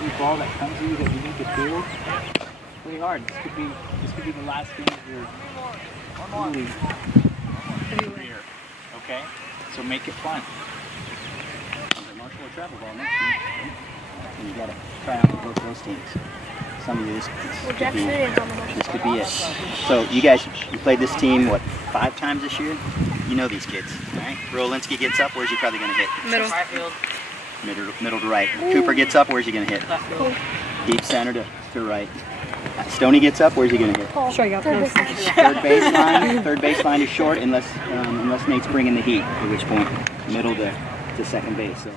Any ball that comes to you that you need to field, play hard. This could be the last game of your league career. Okay? So make it fun. Marshall will travel ball next week. And you gotta try out for both those teams. Some of you, this could be it. So you played this team, what, 5 times this year? You know these kids, right? Rolinski gets up, where's he probably gonna hit? Middle to right. Cooper gets up, where's he gonna hit? Deep center to right. Stoney gets up, where's he gonna hit? Third baseline is short unless Nate's bringing the heat, at which point middle to second base. So.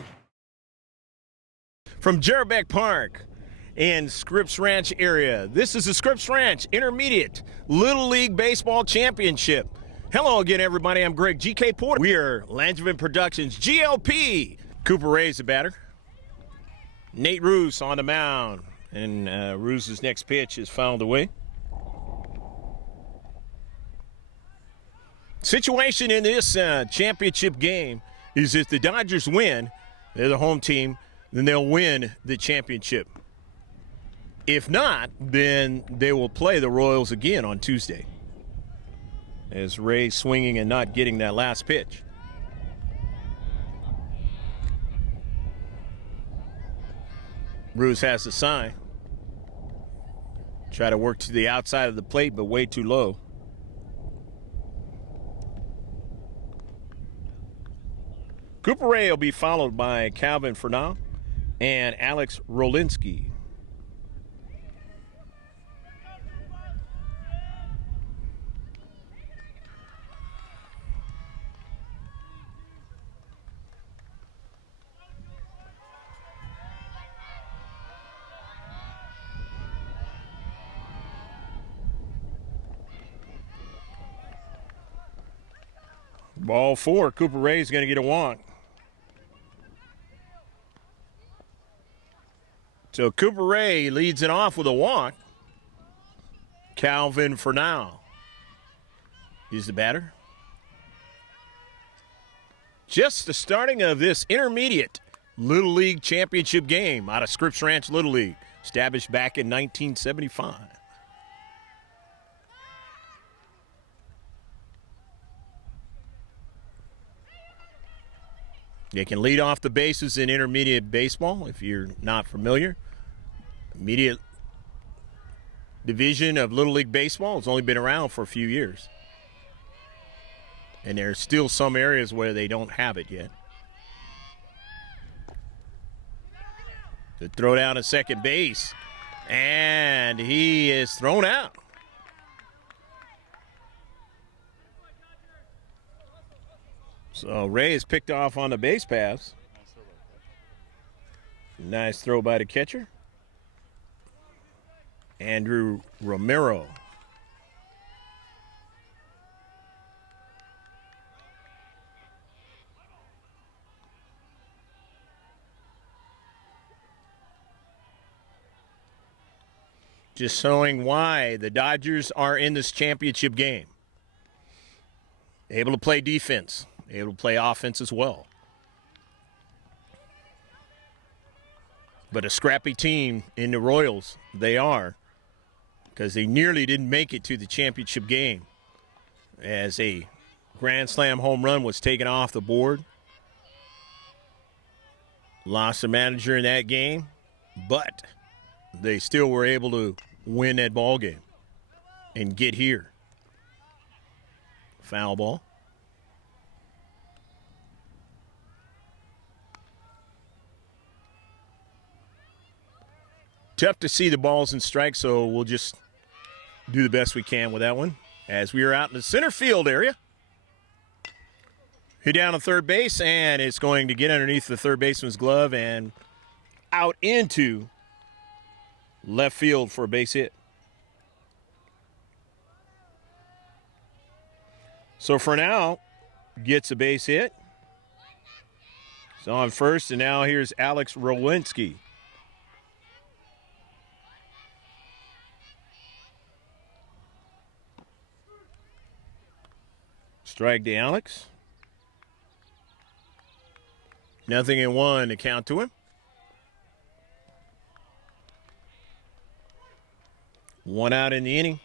From Jerbeck Park in Scripps Ranch area, this is the Scripps Ranch Intermediate Little League Baseball Championship. Hello again, everybody. I'm Greg GK Porter. We are Langevin Productions GLP. Cooper Ray's the batter. Nate Roos on the mound. And Roos' next pitch is fouled away. Situation in this championship game is if the Dodgers win, they're the home team, then they'll win the championship. If not, then they will play the Royals again on Tuesday. As Ray swinging and not getting that last pitch. Roos has the sign. Try to work to the outside of the plate, but way too low. Cooper Ray will be followed by Calvin Fernal and Alex Rolinski. Ball 4, Cooper Ray's going to get a walk. So Cooper Ray leads it off with a walk. Calvin Fernal is the batter. Just the starting of this intermediate Little League championship game out of Scripps Ranch Little League, established back in 1975. They can lead off the bases in intermediate baseball, if you're not familiar. Immediate division of Little League Baseball has only been around for a few years. And there's still some areas where they don't have it yet. The throw down to second base. And he is thrown out. So Ray is picked off on the base pass. Nice throw by the catcher. Andrew Romero. Just showing why the Dodgers are in this championship game. Able to play defense. Able to play offense as well. But a scrappy team in the Royals, they are, because they nearly didn't make it to the championship game as a grand slam home run was taken off the board. Lost a manager in that game, but they still were able to win that ball game and get here. Foul ball. Tough to see the balls and strikes, so we'll just do the best we can with that one. As we are out in the center field area. Hit down to third base, and it's going to get underneath the third baseman's glove and out into left field for a base hit. So for now, gets a base hit. It's on first, and now here's Alex Rolinski. Strike to Alex. 0-1 to count to him. One out in the inning.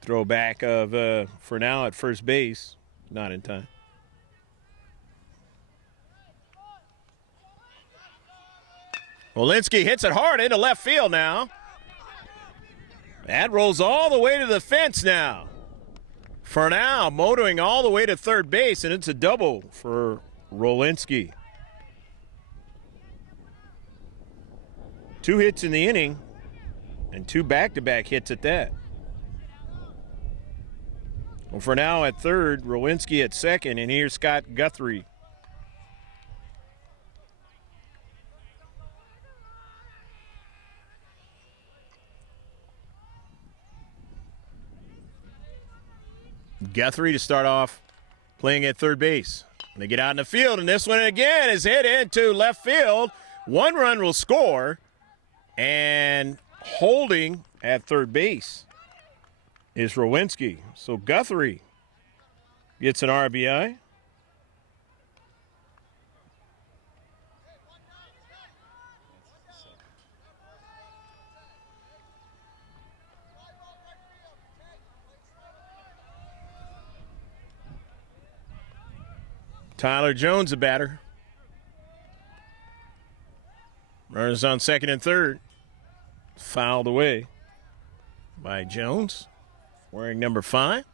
Throw back of for now at first base. Not in time. Wolinski hits it hard into left field now. That rolls all the way to the fence now. For now, motoring all the way to third base, and it's a double for Wolinski. 2 hits in the inning, and 2 back-to-back hits at that. Well, for now at third, Wolinski at second, and here's Scott Guthrie. Guthrie to start off playing at third base. They get out in the field, and this one again is hit into left field. 1 run will score, and holding at third base is Wolinski. So Guthrie gets an RBI. Tyler Jones, the batter. Runners on second and third. Fouled away by Jones, wearing number 5.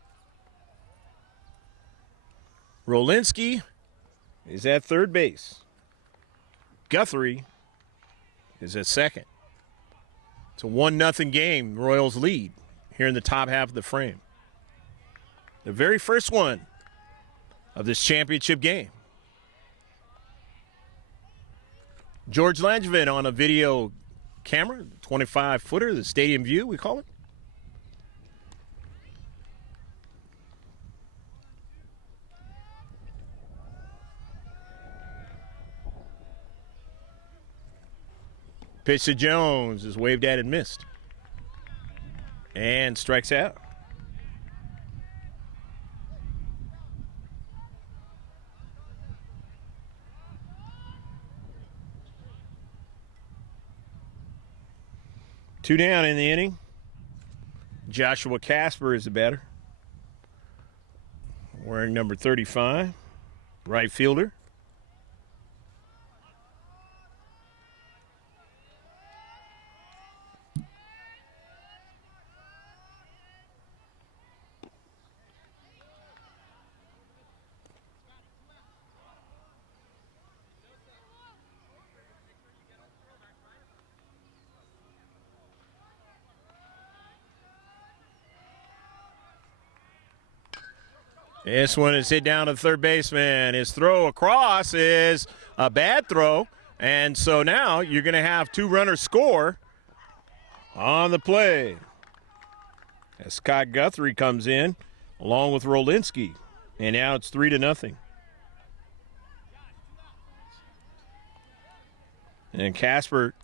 Wolinski is at third base. Guthrie is at second. It's a 1-0 game. Royals lead here in the top half of the frame. The very first one of this championship game. George Langevin on a video camera, 25-footer, the stadium view, we call it. Pitch to Jones is waved at and missed. And strikes out. Two down in the inning. Joshua Casper is the batter. Wearing number 35, right fielder. This one is hit down to the third baseman. His throw across is a bad throw. And so now you're going to have 2 runners score on the play. As Scott Guthrie comes in along with Wolinski. And now it's 3-0. And Casper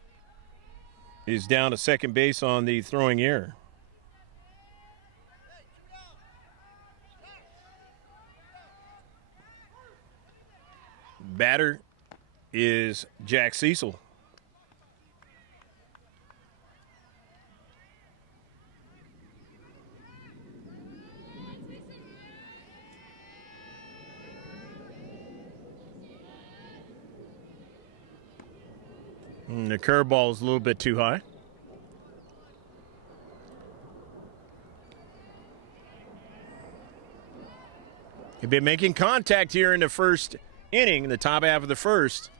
is down to second base on the throwing error. Batter is Jack Cecil. And the curveball is a little bit too high. They've been making contact here in the first inning, in the top half of the first,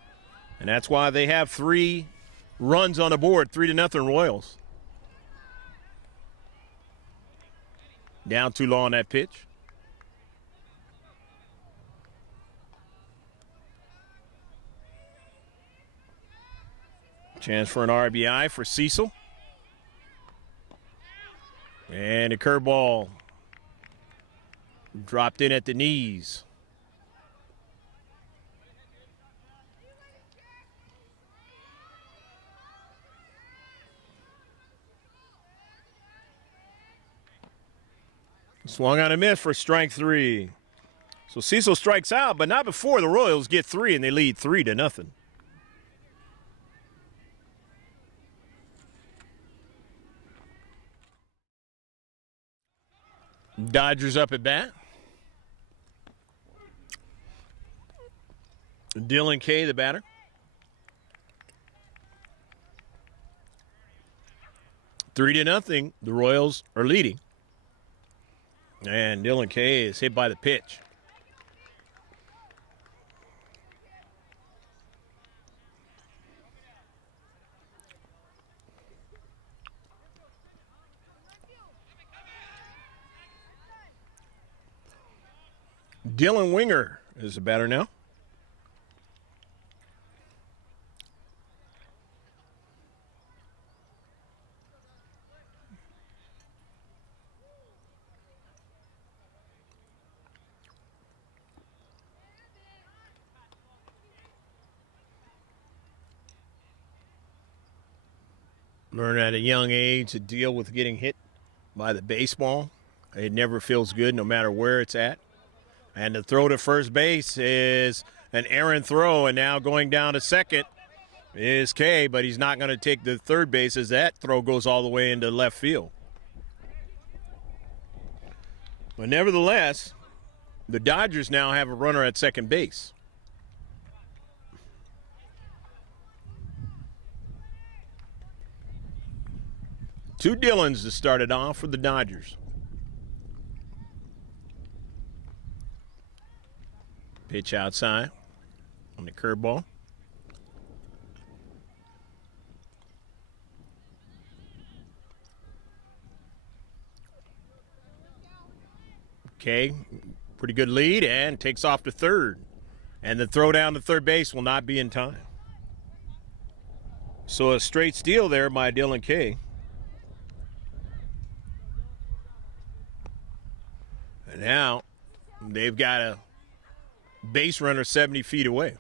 and that's why they have 3 runs on the board, 3-0 Royals. Down too low on that pitch. Chance for an RBI for Cecil. And a curveball dropped in at the knees. Swung on a miss for strike 3. So Cecil strikes out, but not before the Royals get 3 and they lead 3-0. Dodgers up at bat. Dylan Kay, the batter. Three to nothing. The Royals are leading. And Dylan Kay is hit by the pitch. Dylan Winger is the batter now. Learn at a young age to deal with getting hit by the baseball. It never feels good no matter where it's at. And the throw to first base is an errant throw, and now going down to second is Kay, but he's not going to take the third base as that throw goes all the way into left field. But nevertheless, the Dodgers now have a runner at second base. Two Dylans to start it off for the Dodgers. Pitch outside on the curveball. Okay, pretty good lead and takes off to third. And the throw down to third base will not be in time. So a straight steal there by Dylan Kay. And now they've got a base runner 70 feet away.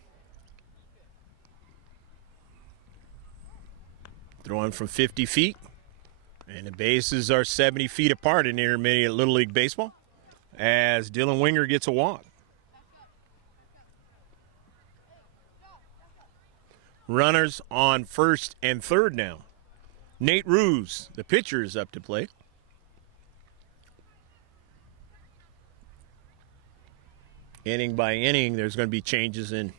Throwing from 50 feet. And the bases are 70 feet apart in intermediate Little League Baseball as Dylan Winger gets a walk. Runners on first and third now. Nate Ruse, the pitcher, is up to play. Inning by inning, there's going to be changes in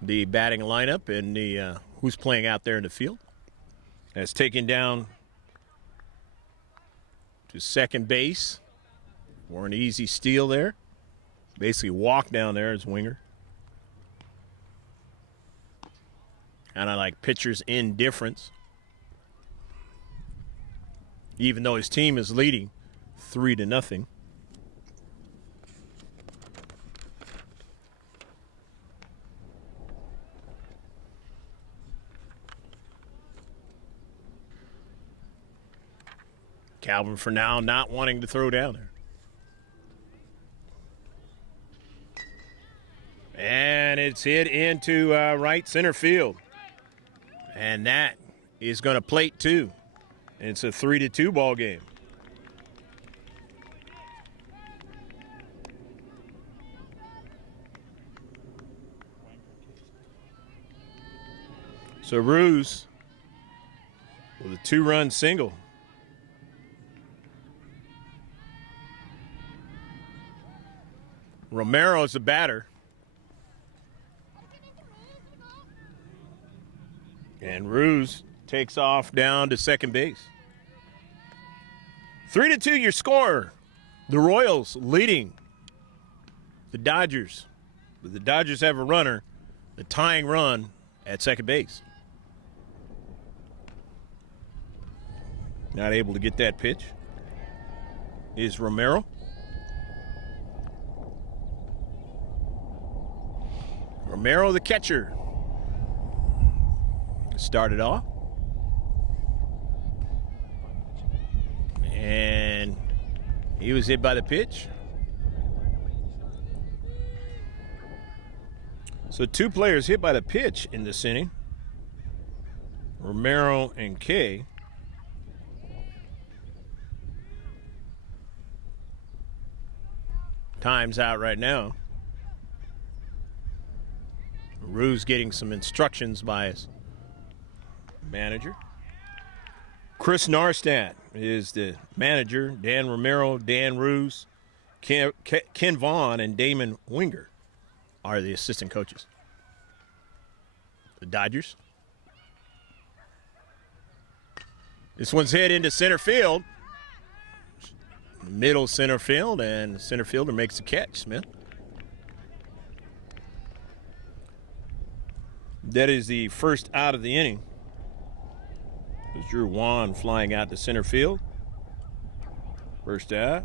the batting lineup and the who's playing out there in the field. That's taken down to second base for an easy steal there. Basically walk down there as Winger. Kind of like pitcher's indifference. Even though his team is leading 3-0. Calvin for now not wanting to throw down there. And it's hit into right center field. And that is going to plate two. And it's a 3-2 ball game. So Ruse with a 2-run single. Romero is the batter. And Ruse takes off down to second base. 3-2 your score. The Royals leading the Dodgers. But the Dodgers have a runner, the tying run at second base. Not able to get that pitch is Romero. Romero, the catcher, started off. And he was hit by the pitch. So two players hit by the pitch in this inning. Romero and Kay. Time's out right now. Ruse getting some instructions by his manager. Chris Narstadt is the manager. Dan Romero, Dan Ruse, Ken Vaughn, and Damon Winger are the assistant coaches. The Dodgers. This one's hit into center field. Middle center field, and the center fielder makes the catch, Smith. That is the first out of the inning. There's Drew Wan flying out to center field. First out.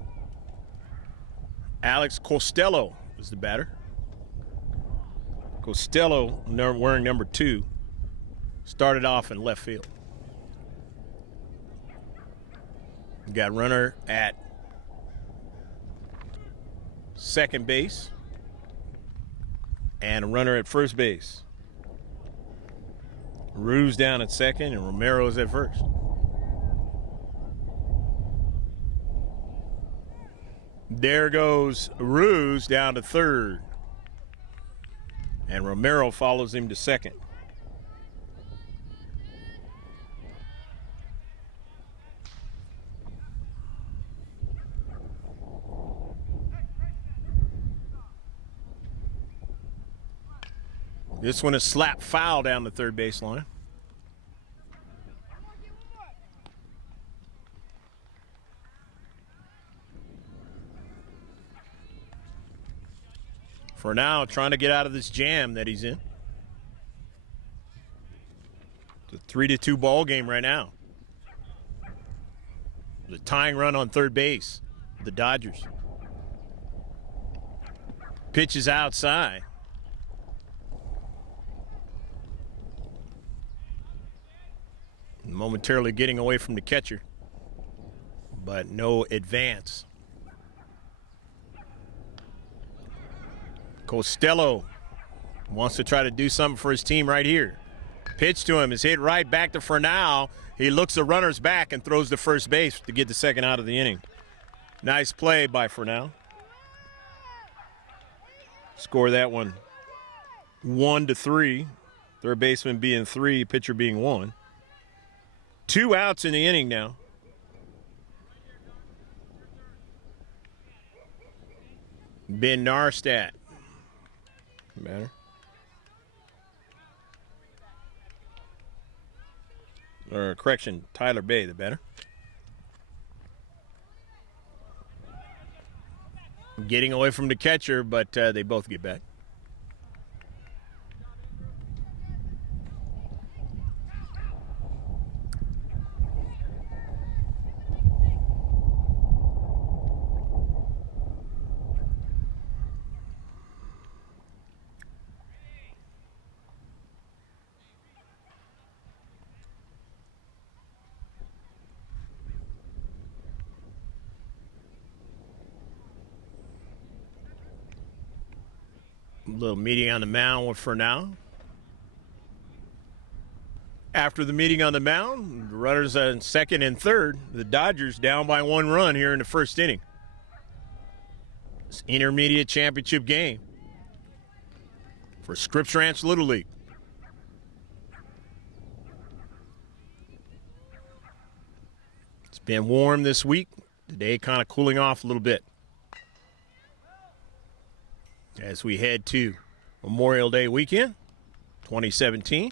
Alex Costello is the batter. Costello, wearing number 2, started off in left field. Got runner at second base and a runner at first base. Ruse down at second and Romero's at first. There goes Ruse down to third. And Romero follows him to second. This one is slapped foul down the third baseline. For now, trying to get out of this jam that he's in. It's a 3-2 ball game right now. The tying run on third base, the Dodgers. Pitch is outside. Momentarily getting away from the catcher, but no advance. Costello wants to try to do something for his team right here. Pitch to him is hit right back to Fernal. He looks the runners back and throws to first base to get the second out of the inning. Nice play by Fernal. Score that one 1-3. Third baseman being 3, pitcher being 1. 2 outs in the inning now. Ben Narstadt. Matter. Or correction, Tyler Bay, the batter. Getting away from the catcher, but they both get back. A little meeting on the mound for now. After the meeting on the mound, the runners on second and third. The Dodgers down by 1 run here in the first inning. It's intermediate championship game for Scripps Ranch Little League. It's been warm this week. Today kind of cooling off a little bit as we head to Memorial Day weekend 2017.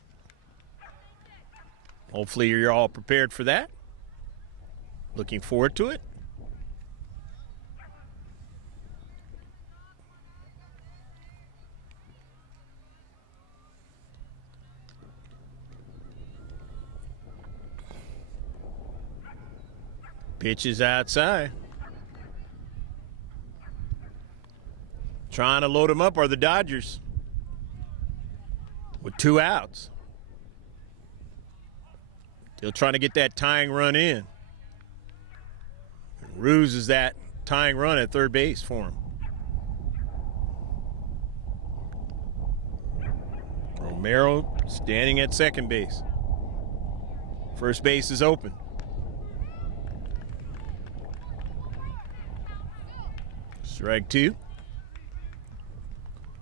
Hopefully you're all prepared for that. Looking forward to it. Pitch is outside. Trying to load them up are the Dodgers with 2 outs. Still trying to get that tying run in. Ruse is that tying run at third base for him. Romero standing at second base. First base is open. Strike 2.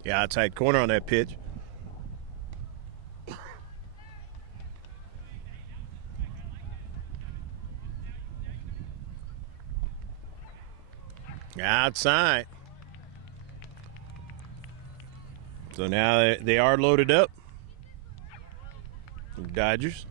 The outside corner on that pitch. Outside. So now they are loaded up. Dodgers.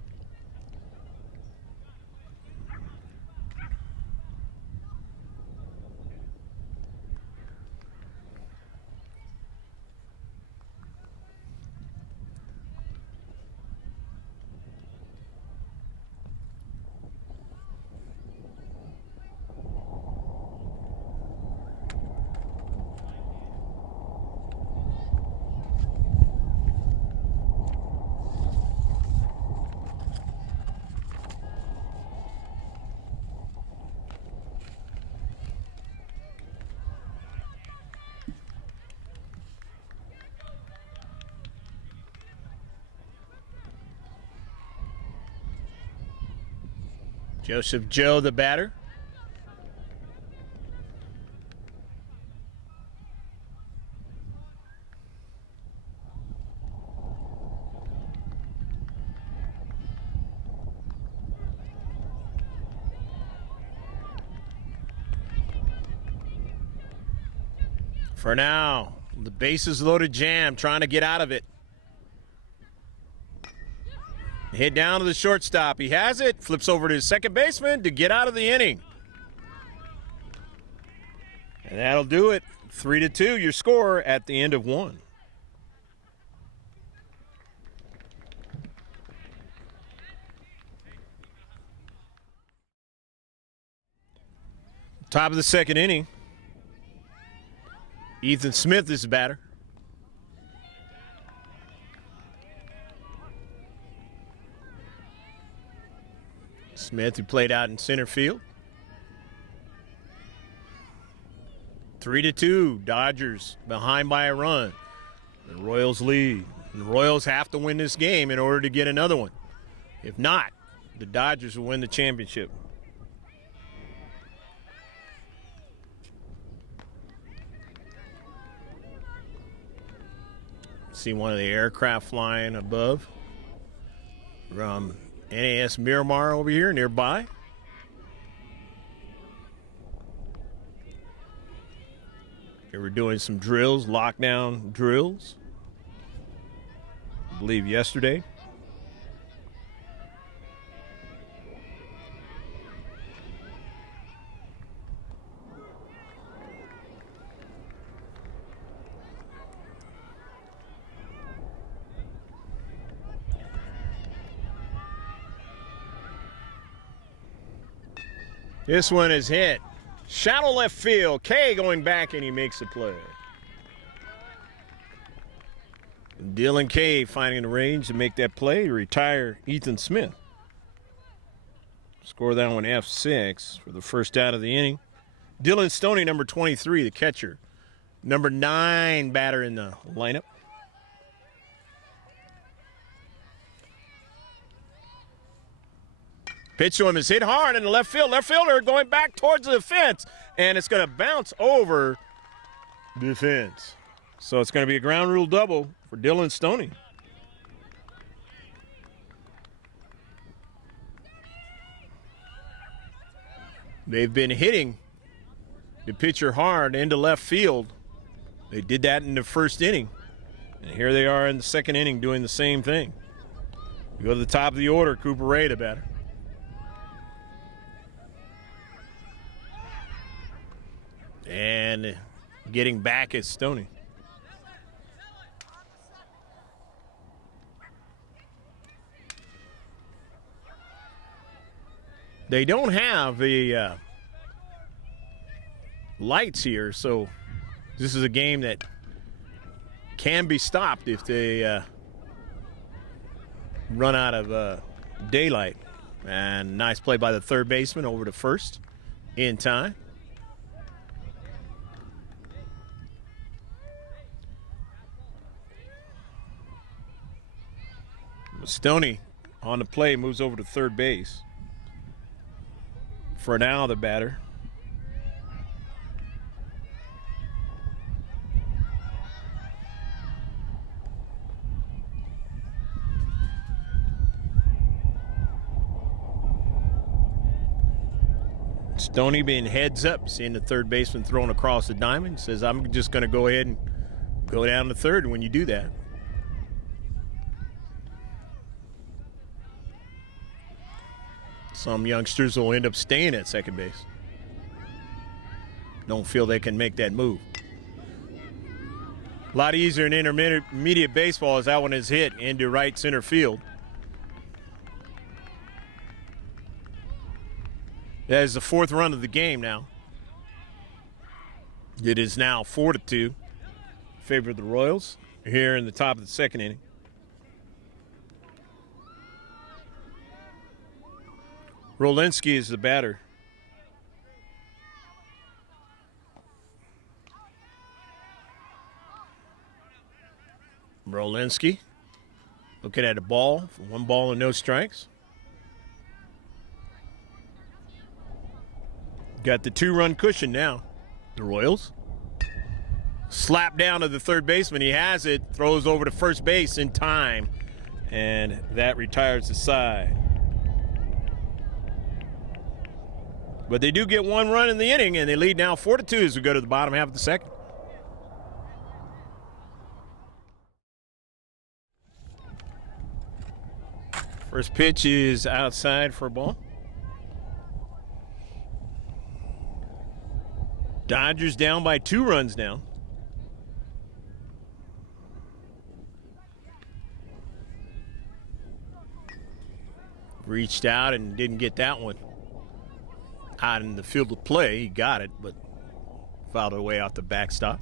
Joseph Joe, the batter. For now, the bases loaded jam, trying to get out of it. Hit down to the shortstop. He has it. Flips over to his second baseman to get out of the inning. And that'll do it. 3-2, your score at the end of one. Top of the second inning. Ethan Smith is the batter. Smith, who played out in center field. 3-2, Dodgers behind by a run. The Royals lead. The Royals have to win this game in order to get another one. If not, the Dodgers will win the championship. See one of the aircraft flying above from NAS Miramar over here nearby. They were doing some drills, lockdown drills, I believe yesterday. This one is hit. Shallow left field. Kay going back, and he makes the play. Dylan Kay finding the range to make that play to retire Ethan Smith. Score that one F6 for the first out of the inning. Dylan Stoney, number 23, the catcher. Number 9 batter in the lineup. Pitch to him is hit hard in the left field. Left fielder going back towards the fence, and it's going to bounce over the fence. So it's going to be a ground rule double for Dylan Stoney. They've been hitting the pitcher hard into left field. They did that in the first inning, and here they are in the second inning doing the same thing. We go to the top of the order, Cooper Ray, the batter. And getting back is Stoney. They don't have the lights here, so this is a game that can be stopped if they run out of daylight. And nice play by the third baseman over to first in time. Stoney on the play moves over to third base. For now, the batter. It's Stoney being heads up, seeing the third baseman thrown across the diamond, says, I'm just going to go ahead and go down to third when you do that. Some youngsters will end up staying at second base. Don't feel they can make that move. A lot easier in intermediate baseball as that one is hit into right center field. That is the fourth run of the game now. It is now 4-2 in favor of the Royals here in the top of the second inning. Rolinski is the batter. Rolinski looking at a ball for 1 ball and no strikes. Got the 2-run cushion now. The Royals. Slap down to the third baseman. He has it. Throws over to first base in time. And that retires the side. But they do get 1 run in the inning, and they lead now 4-2 as we go to the bottom half of the second. First pitch is outside for a ball. Dodgers down by 2 runs now. Reached out and didn't get that one out in the field of play. He got it, but fouled away off the backstop.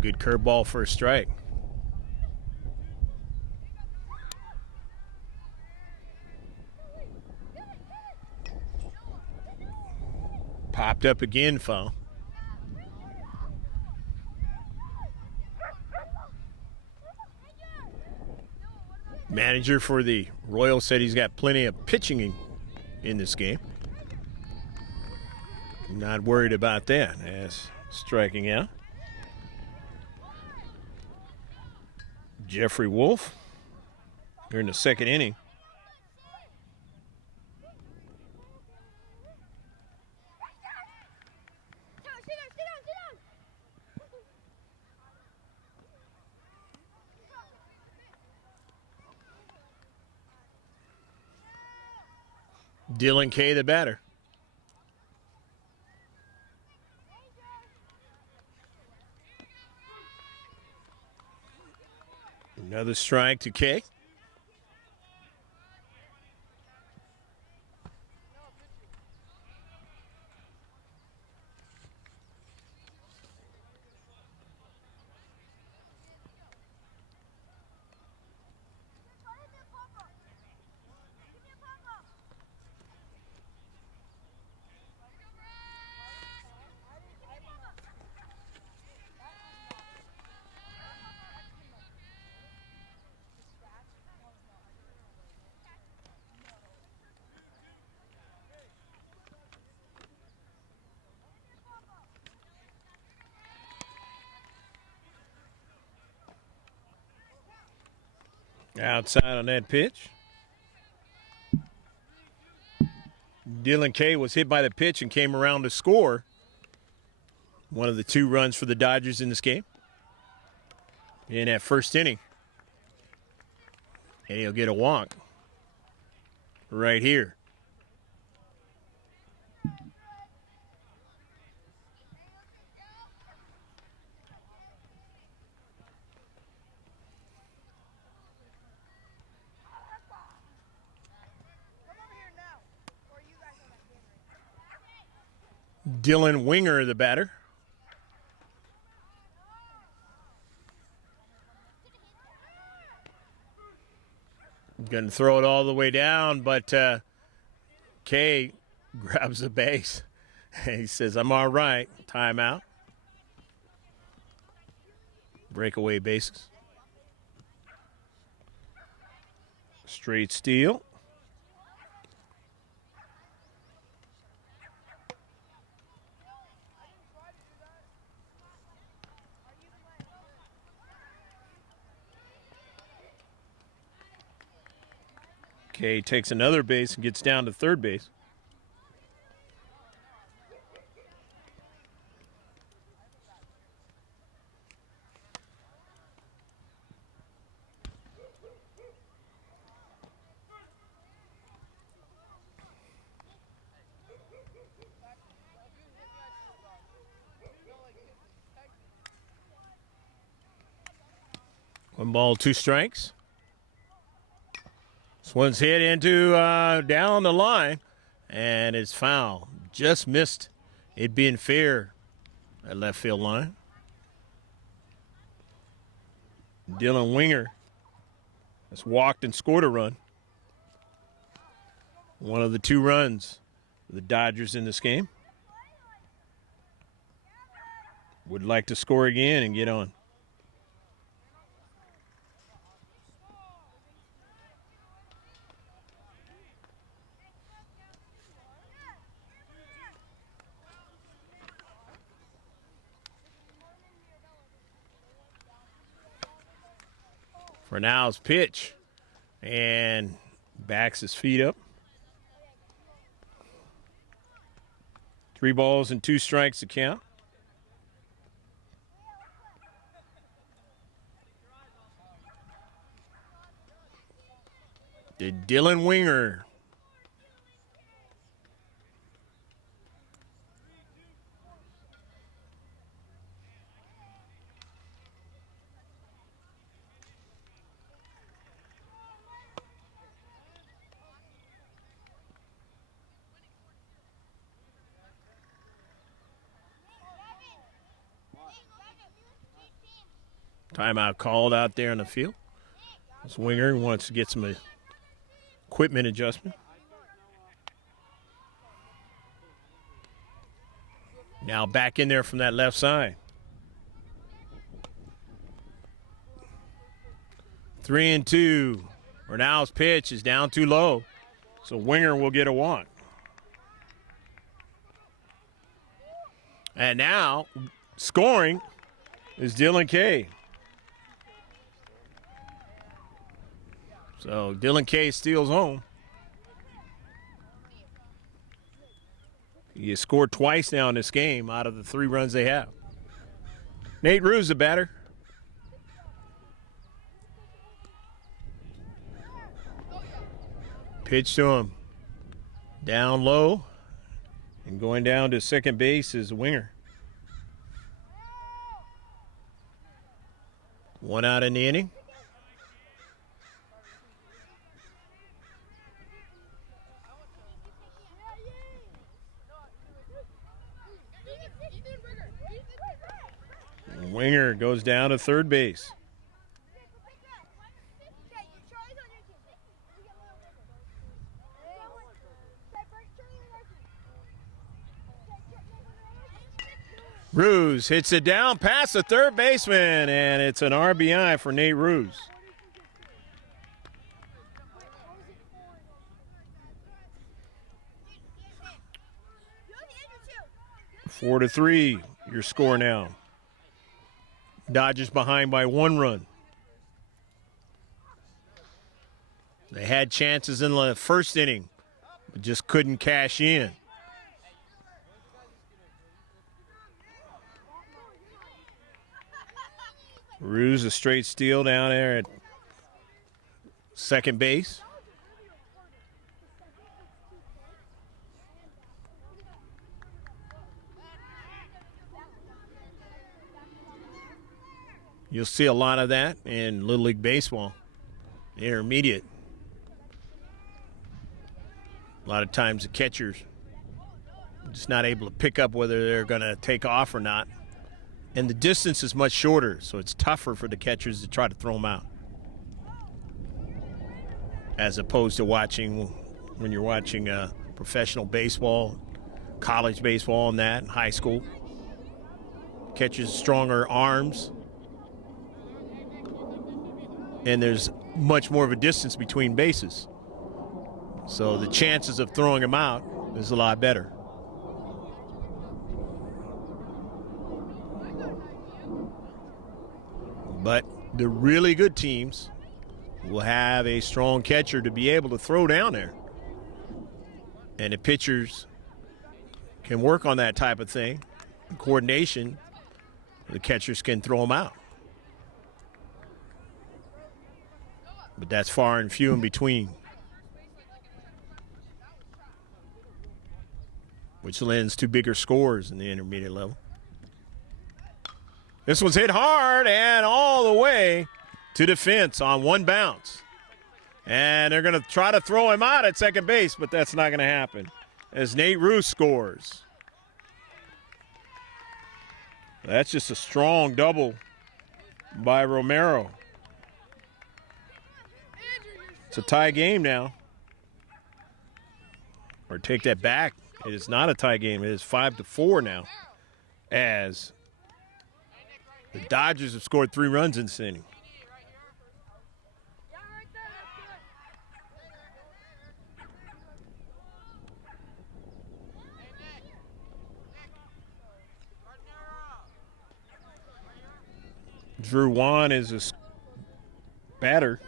Good curveball for a strike. Popped up again, foul. Manager for the Royals said he's got plenty of pitching in this game. Not worried about that as striking out. Jeffrey Wolf here in the second inning. Dylan Kay, the batter. Another strike to Kay. Outside on that pitch. Dylan Kay was hit by the pitch and came around to score. One of the 2 runs for the Dodgers in this game. In that first inning. And he'll get a walk right here. Dylan Winger, the batter. Going to throw it all the way down, but Kay grabs the base. He says, I'm all right. Timeout. Breakaway bases. Straight steal. Kay takes another base and gets down to third base. One ball, two strikes. This one's hit into down the line, and it's foul. Just missed it being fair at left field line. Dylan Winger has walked and scored a run. One of the two runs for the Dodgers in this game. Would like to score again and get on. For now's pitch, and backs his feet up. 3 balls and 2 strikes to count. Did Dylan Winger. Timeout called out there in the field. This Winger wants to get some equipment adjustment. Now back in there from that left side. 3-2. Renow's pitch is down too low, so Winger will get a walk. And now scoring is Dylan Kay. So Dylan Kay steals home. He has scored twice now in this game out of the 3 runs they have. Nate Ruse, the batter. Pitch to him. Down low. And going down to second base is Winger. 1 out in the inning. Winger goes down to third base. Ruse hits it down past the third baseman, and it's an RBI for Nate Ruse. Four to 3, your score now. Dodgers behind by 1 run. They had chances in the first inning, but just couldn't cash in. Ruse a straight steal down there at second base. You'll see a lot of that in Little League Baseball, intermediate. A lot of times the catchers just not able to pick up whether they're going to take off or not. And the distance is much shorter, so it's tougher for the catchers to try to throw them out. As opposed to when you're watching professional baseball, college baseball and that, and high school. Catchers stronger arms. And there's much more of a distance between bases. So the chances of throwing them out is a lot better. But the really good teams will have a strong catcher to be able to throw down there. And the pitchers can work on that type of thing. In coordination, the catchers can throw them out. But that's far and few in between, which lends to bigger scores in the intermediate level. This one's hit hard and all the way to the fence on one bounce. And they're going to try to throw him out at second base, but that's not going to happen as Nate Roos scores. That's just a strong double by Romero. It's a tie game now. Or take that back. It is not a tie game. It is 5-4 now, as the Dodgers have scored 3 runs in this inning. Drew Wan is a batter.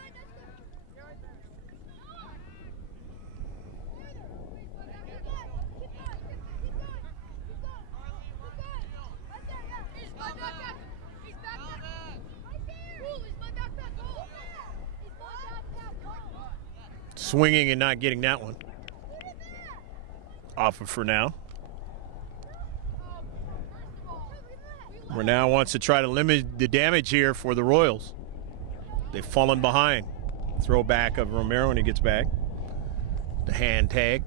Swinging and not getting that one. Off of for now. Renau wants to try to limit the damage here for the Royals. They've fallen behind. Throwback of Romero when he gets back. The hand tag.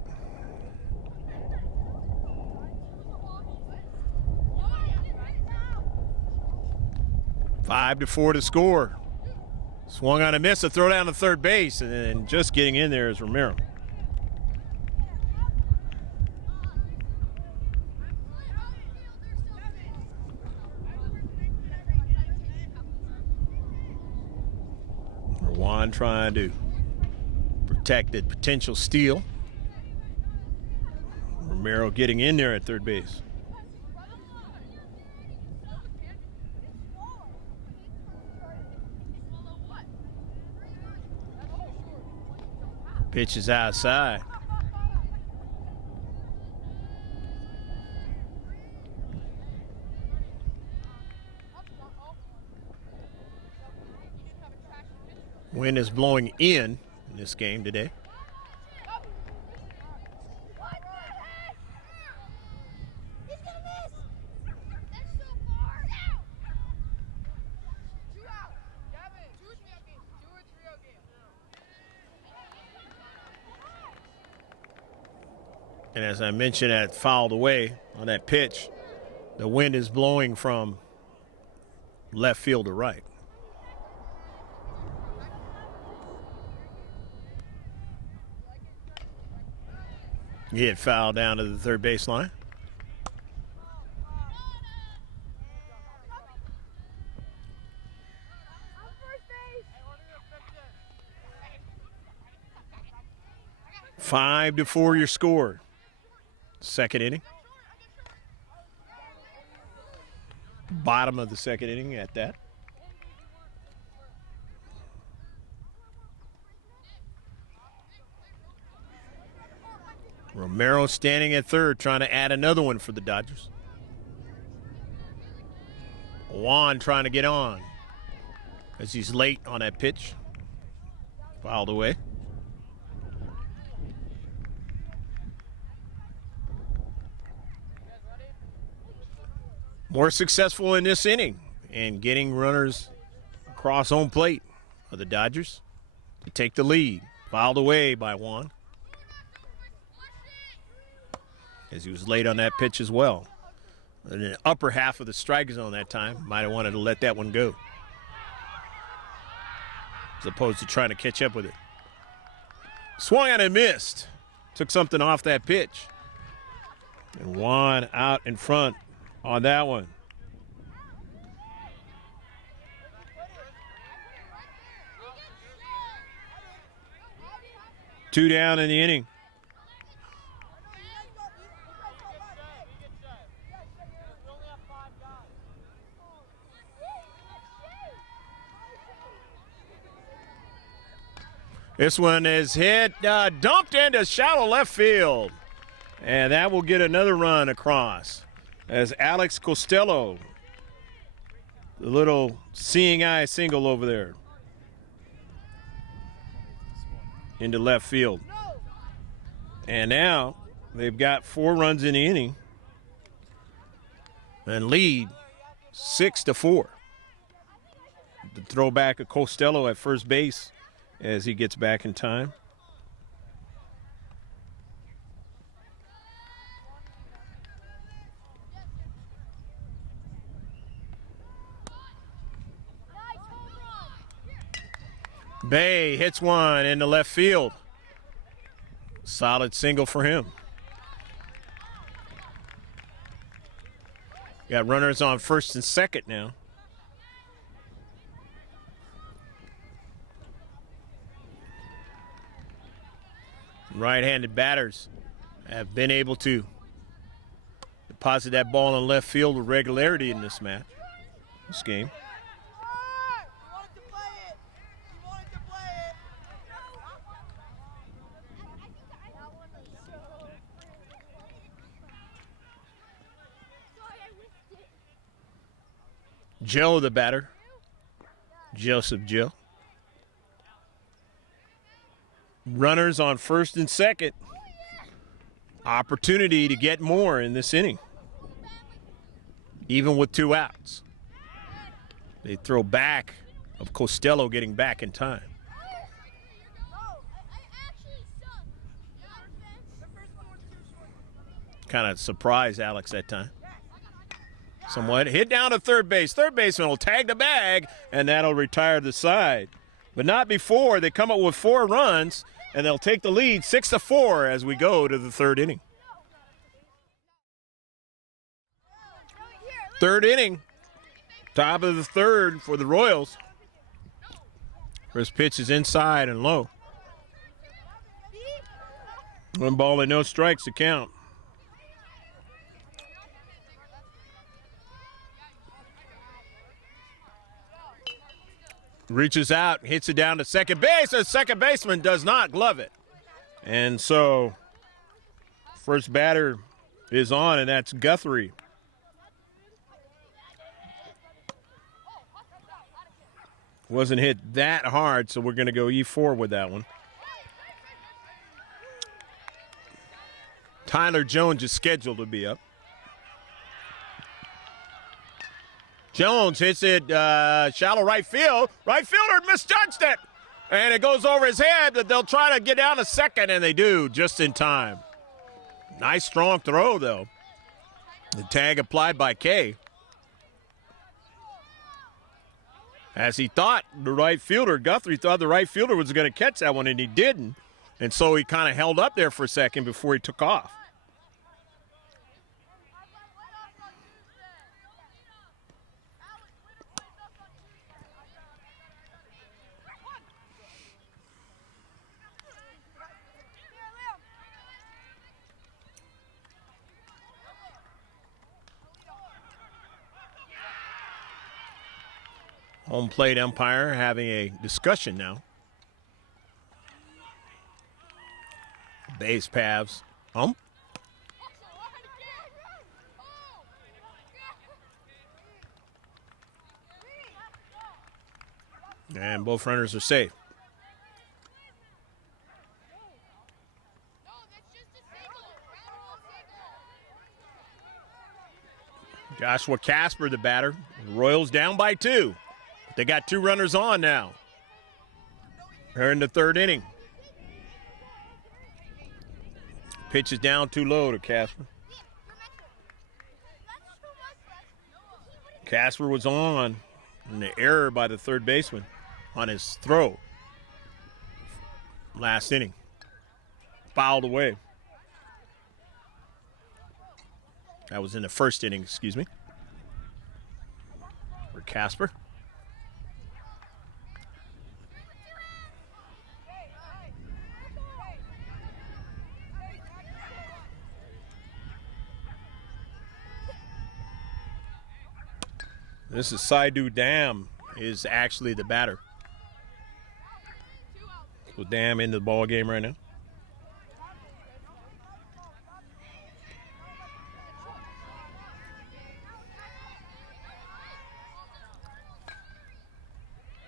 Five to 4 to score. Swung on a miss, a throw down to third base, and then just getting in there is Romero. Juan trying to protect the potential steal. Romero getting in there at third base. Pitch is outside. Wind is blowing in this game today. And as I mentioned, that fouled away on that pitch, the wind is blowing from left field to right. He had fouled down to the third baseline. Five to 4 your score. Second inning. Bottom of the second inning at that. Romero standing at third, trying to add another one for the Dodgers. Juan trying to get on as he's late on that pitch. Fouled away. More successful in this inning and getting runners across home plate of the Dodgers to take the lead. Fouled away by Juan, as he was late on that pitch as well. In the upper half of the strike zone that time, might have wanted to let that one go, as opposed to trying to catch up with it. Swung on and missed. Took something off that pitch. And Juan out in front on that one. Two down in the inning. This one is hit, dumped into shallow left field. And that will get another run across as Alex Costello, the little seeing eye single over there, into left field. And now they've got 4 runs in the inning and lead 6-4. The throwback of Costello at first base as he gets back in time. Bay hits one into left field. Solid single for him. Got runners on first and second now. Right-handed batters have been able to deposit that ball in left field with regularity in this game. Joe, the batter. Joseph Joe. Runners on first and second. Opportunity to get more in this inning, even with 2 outs. They throw back of Costello getting back in time. Kind of surprised Alex that time. Somewhat. Hit down to third base. Third baseman will tag the bag, and that'll retire the side. But not before they come up with 4 runs, and they'll take the lead 6-4 as we go to the third inning. Third inning. Top of the third for the Royals. First pitch is inside and low. 1 ball and no strikes to count. Reaches out, hits it down to second base, and second baseman does not glove it. And so, first batter is on, and that's Guthrie. Wasn't hit that hard, so we're going to go E4 with that one. Tyler Jones is scheduled to be up. Jones hits it shallow right field. Right fielder misjudged it. And it goes over his head, but they'll try to get down to second, and they do just in time. Nice strong throw, though. The tag applied by Kay. As he thought the right fielder, Guthrie thought the right fielder was going to catch that one, and he didn't. And so he kind of held up there for a second before he took off. Home plate umpire having a discussion now. Base paths. And both runners are safe. Joshua Casper, the batter. Royals down by 2. They got 2 runners on now. They're in the third inning. Pitch is down too low to Casper. Casper was on, and the error by the third baseman on his throw last inning. Fouled away. That was in the first inning, excuse me. For Casper. This is Saidu Dam is actually the batter. With Dam into the ball game right now.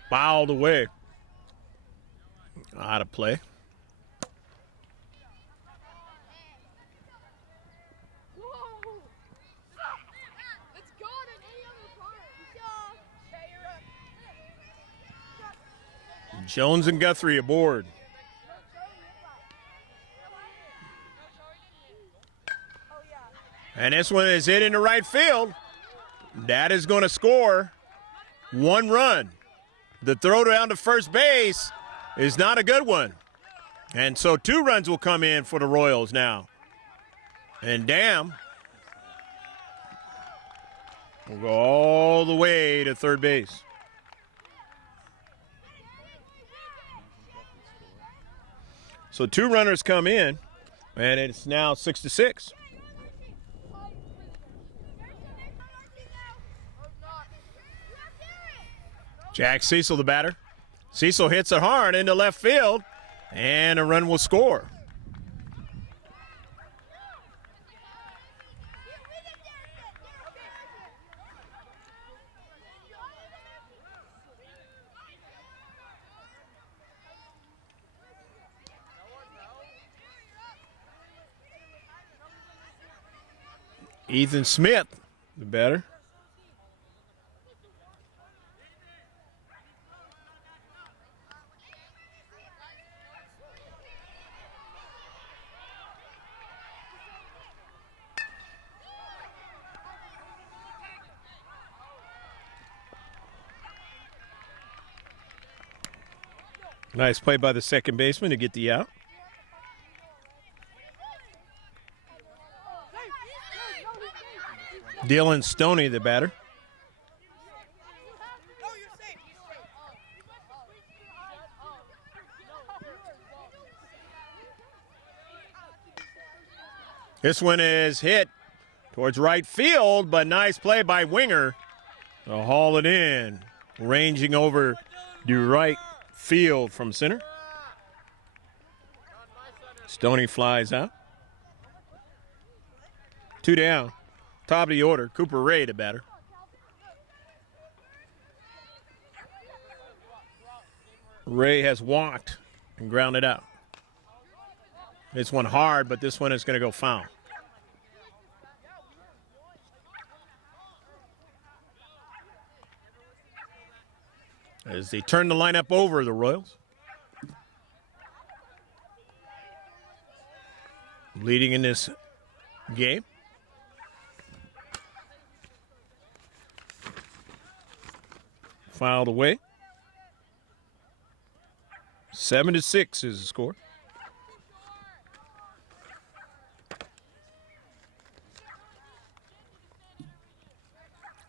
Fouled away. Out of play. Jones and Guthrie aboard. And this one is hit into right field. That is going to score 1 run. The throw down to first base is not a good one. And so 2 runs will come in for the Royals now. And Dam will go all the way to third base. So 2 runners come in, and it's now 6-6. Jack Cecil, the batter. Cecil hits it hard into left field, and a run will score. Ethan Smith, the batter. Nice play by the second baseman to get the out. Dylan Stoney, the batter. This one is hit towards right field, but nice play by Winger to haul it in, ranging over to right field from center. Stoney flies out. 2 down. Top of the order, Cooper Ray, the batter. Ray has walked and grounded out. This one hard, but this one is going to go foul. As they turn the lineup over, the Royals. Leading in this game. Fouled away. 7-6 is the score.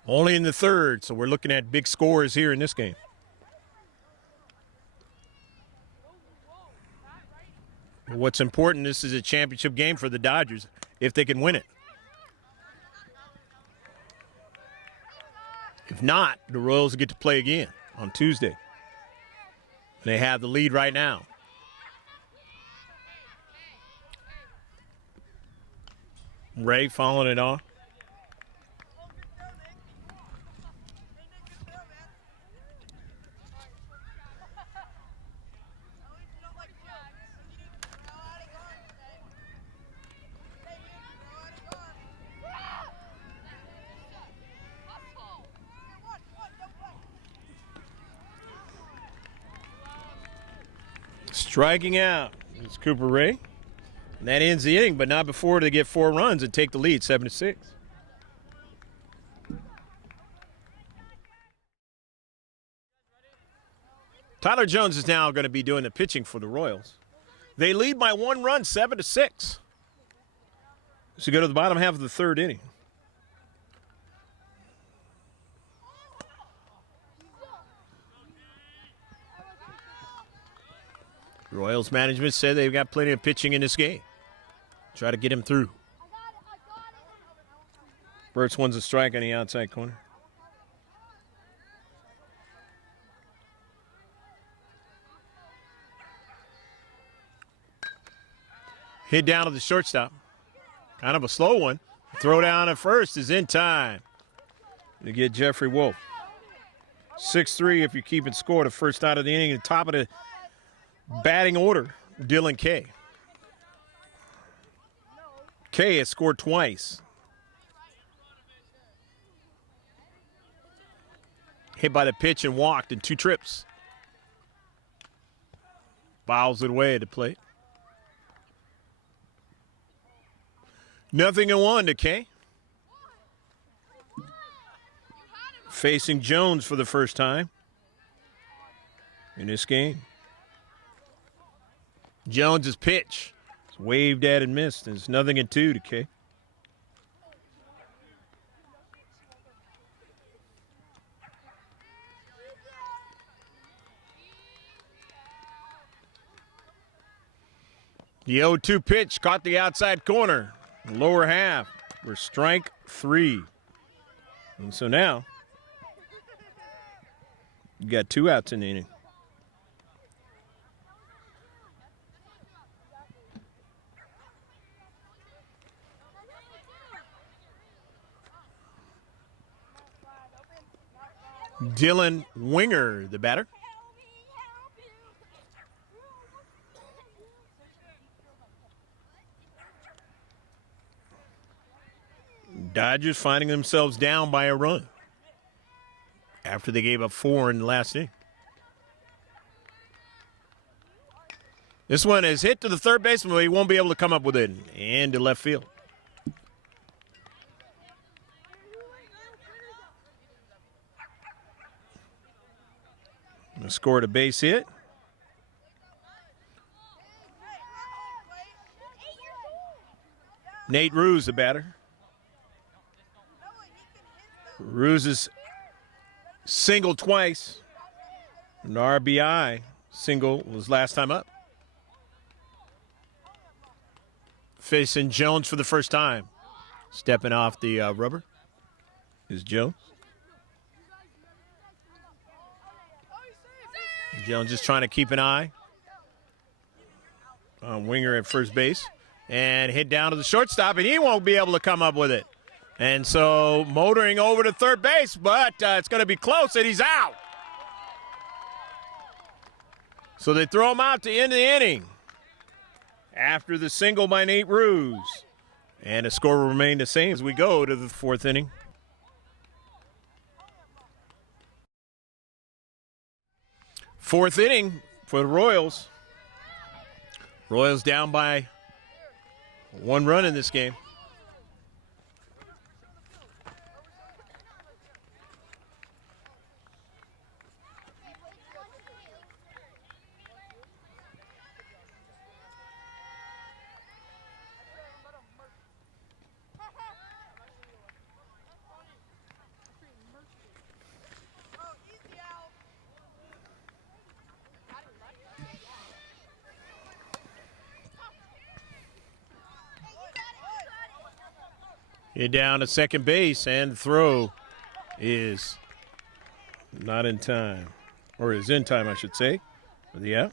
Only in the third, so we're looking at big scores here in this game. What's important, this is a championship game for the Dodgers, if they can win it. If not, the Royals get to play again on Tuesday. They have the lead right now. Ray following it on. Striking out is Cooper Ray. And that ends the inning, but not before they get 4 runs and take the lead, 7-6. Tyler Jones is now going to be doing the pitching for the Royals. They lead by 1 run, 7-6. So go to the bottom half of the third inning. Royals management said they've got plenty of pitching in this game. Try to get him through. Burt's one's a strike on the outside corner. Hit down to the shortstop. Kind of a slow one. Throw down at first is in time to get Jeffrey Wolf. 6-3 if you're keeping score. The first out of the inning. The top of the batting order, Dylan Kay. Kay has scored twice. Hit by the pitch and walked in 2 trips. Fouls it away at the plate. 0-1 to Kay. Facing Jones for the first time in this game. Jones's pitch is waved at and missed. It's 0-2 to Kay. The 0-2 pitch caught the outside corner, lower half for strike 3. And so now, you got 2 outs in the inning. Dylan Winger, the batter. Dodgers finding themselves down by a run after they gave up 4 in the last inning. This one is hit to the third baseman, but he won't be able to come up with it. And to left field. Scored a base hit. Nate Ruse, the batter. Ruse is singled twice. An RBI single was last time up. Facing Jones for the first time. Stepping off the rubber is Jones. Jones just trying to keep an eye on Winger at first base. And hit down to the shortstop, and he won't be able to come up with it. And so motoring over to third base, but it's going to be close, and he's out. So they throw him out to end the inning after the single by Nate Ruse. And the score will remain the same as we go to the 4th inning. Fourth inning for the Royals. Royals down by 1 run in this game. Hit down to second base, and the throw is not in time. Or is in time, I should say, for the out.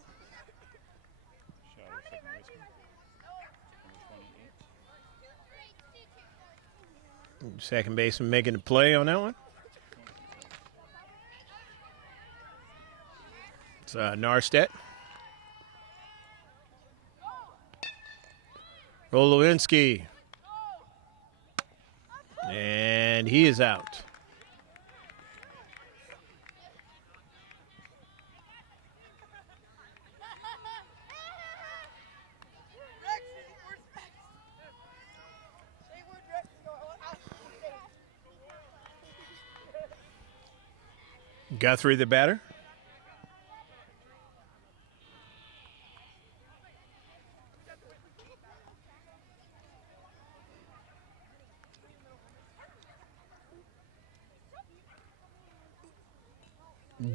Second baseman making the play on that one. It's Narstedt. Rolowinski. And he is out. Guthrie, the batter.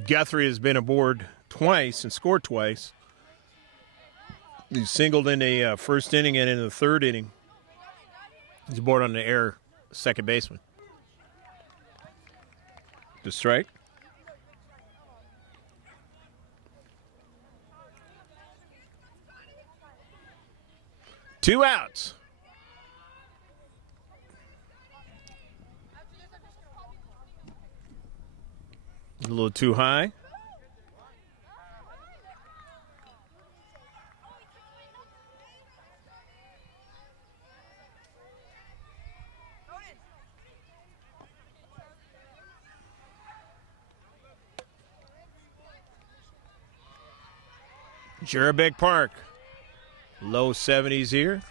Guthrie has been aboard twice and scored twice. He singled in the first inning and in the third inning. He's aboard on the air second baseman. The strike. 2 outs. A little too high. Jurabek Park, low 70s here.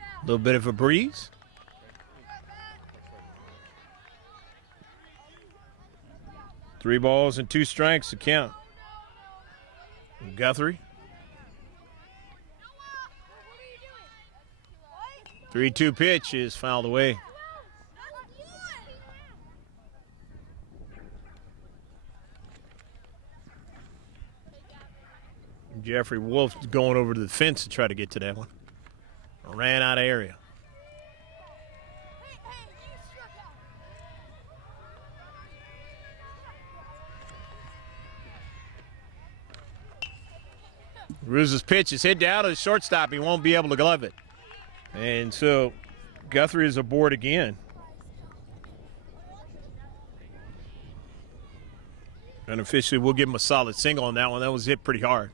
A little bit of a breeze. Three balls and 2 strikes to count. Guthrie. 3-2 pitch is fouled away. Jeffrey Wolf going over to the fence to try to get to that one. Ran out of area. Ruse's pitch is hit down to the shortstop. He won't be able to glove it. And so Guthrie is aboard again. Unofficially, we'll give him a solid single on that one. That was hit pretty hard.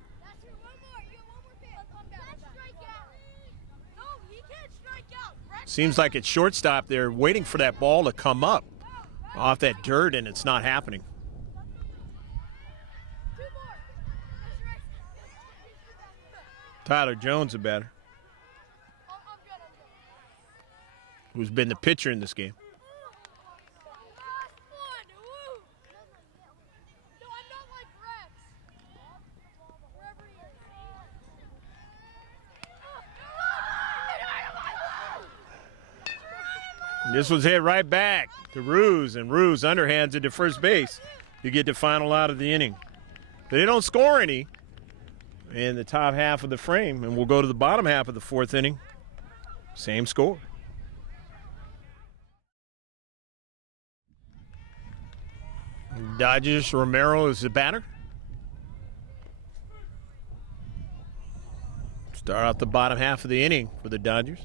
Seems like at shortstop they're waiting for that ball to come up off that dirt, and it's not happening. Tyler Jones, a batter, who's been the pitcher in this game. This was hit right back to Ruse, and Ruse underhands it to first base to get the final out of the inning. But they don't score any in the top half of the frame, and we'll go to the bottom half of the 4th inning. Same score. Dodgers, Romero is the batter. Start out the bottom half of the inning for the Dodgers.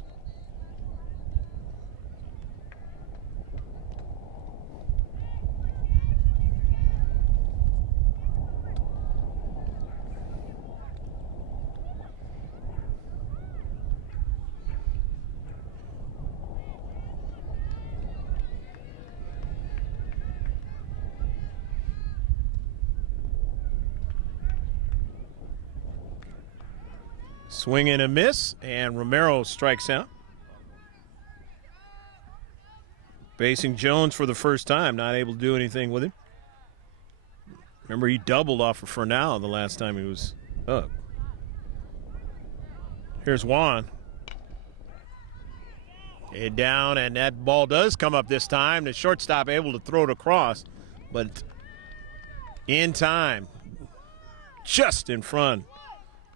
Swing and a miss, and Romero strikes out. Facing Jones for the first time, not able to do anything with him. Remember, he doubled off of Fernal the last time he was up. Here's Juan. Head down, and that ball does come up this time. The shortstop able to throw it across, but in time, just in front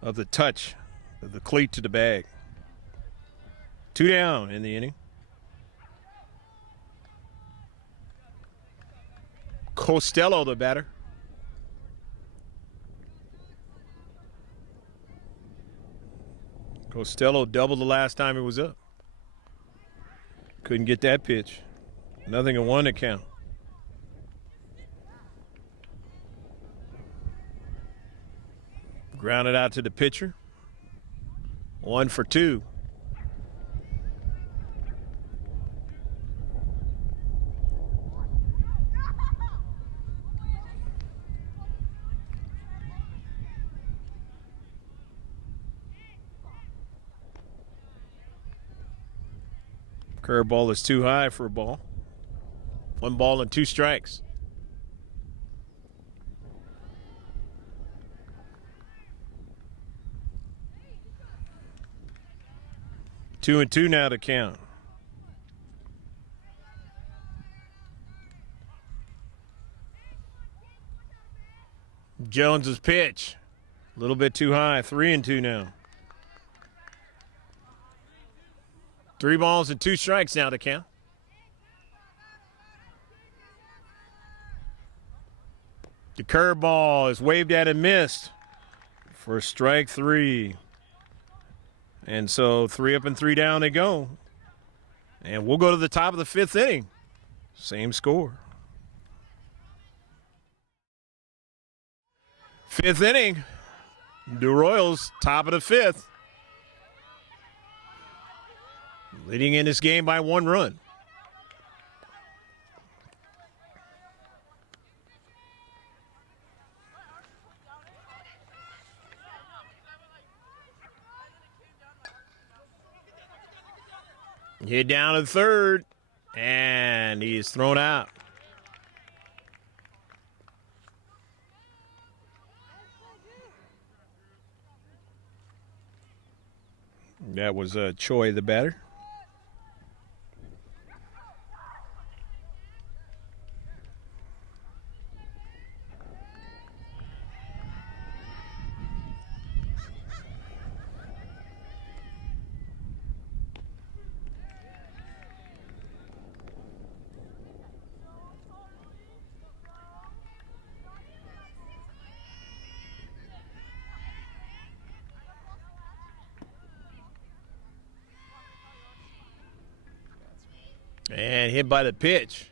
of the touch of the cleat to the bag. 2 down in the inning. Costello, the batter. Costello doubled the last time he was up. Couldn't get that pitch. 0-1 to count. Grounded out to the pitcher. 1 for 2. Curveball is too high for a ball. 1 ball and 2 strikes. Two and 2 now to count. Jones's pitch, a little bit too high. 3 and 2 now. 3 balls and 2 strikes now to count. The curveball is waved at and missed for strike 3. And so 3 up and 3 down they go. And we'll go to the top of the 5th inning. Same score. 5th inning. The Royals, top of the 5th. Leading in this game by 1 run. Hit down to third, and he is thrown out. That was Choi, the batter. And hit by the pitch.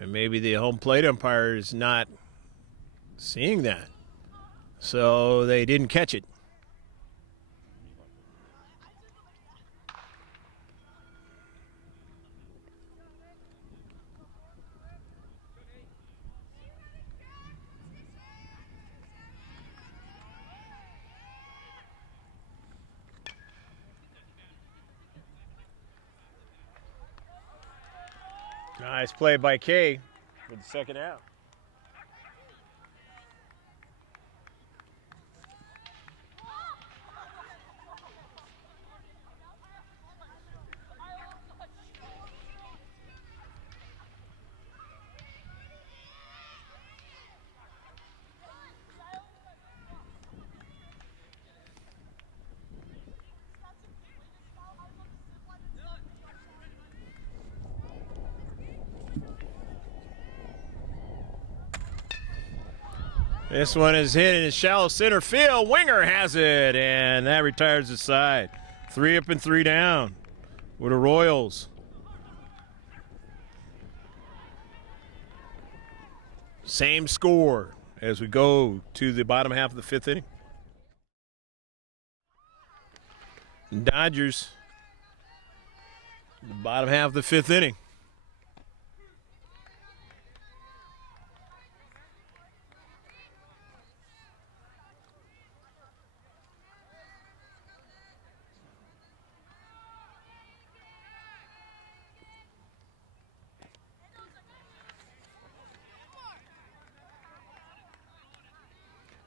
And maybe the home plate umpire is not seeing that. So they didn't catch it. Nice play by Kay for the second out. This one is hit in the shallow center field. Winger has it, and that retires the side. 3 up and 3 down with the Royals. Same score as we go to the bottom half of the 5th inning. Dodgers, the bottom half of the 5th inning.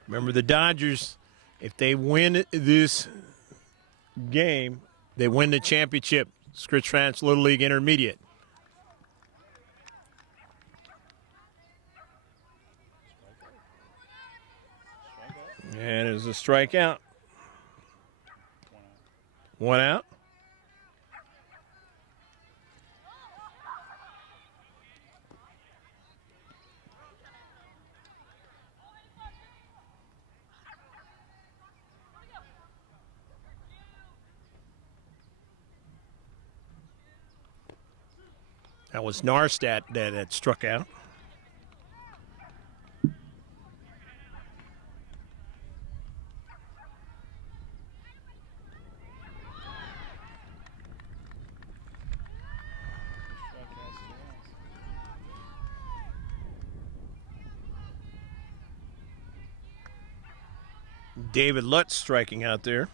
Remember, the Dodgers, if they win this game, they win the championship. Scripps Ranch Little League Intermediate. And it's a strikeout. 1 out. That was Narstadt that struck out. David Lutz striking out there.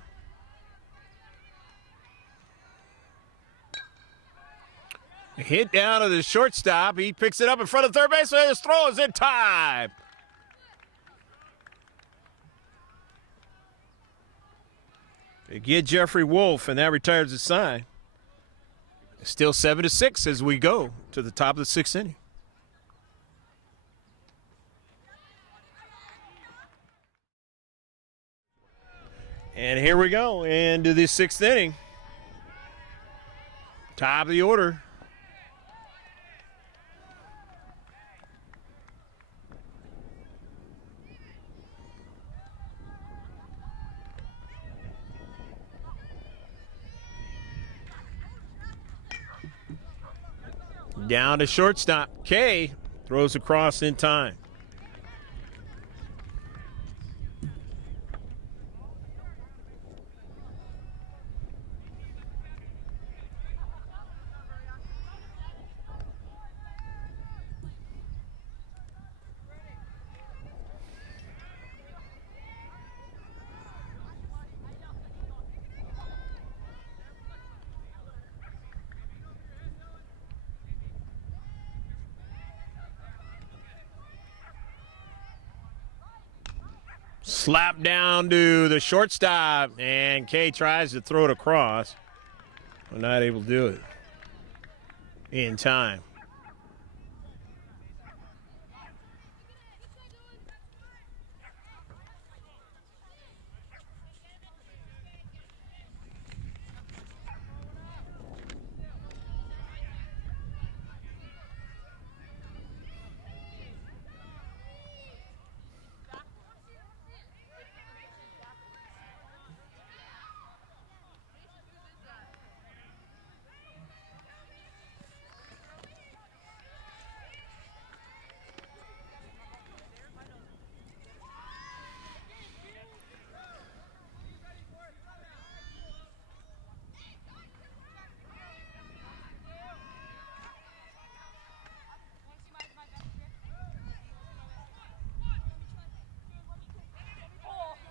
Hit down to the shortstop. He picks it up in front of third base, and his throw is in time. They get Jeffrey Wolf, and that retires the side. Still 7-6 as we go to the top of the 6th inning. And here we go into the 6th inning. Top of the order. Down to shortstop. Kay throws across in time. Slap down to the shortstop, and Kay tries to throw it across. We're not able to do it in time.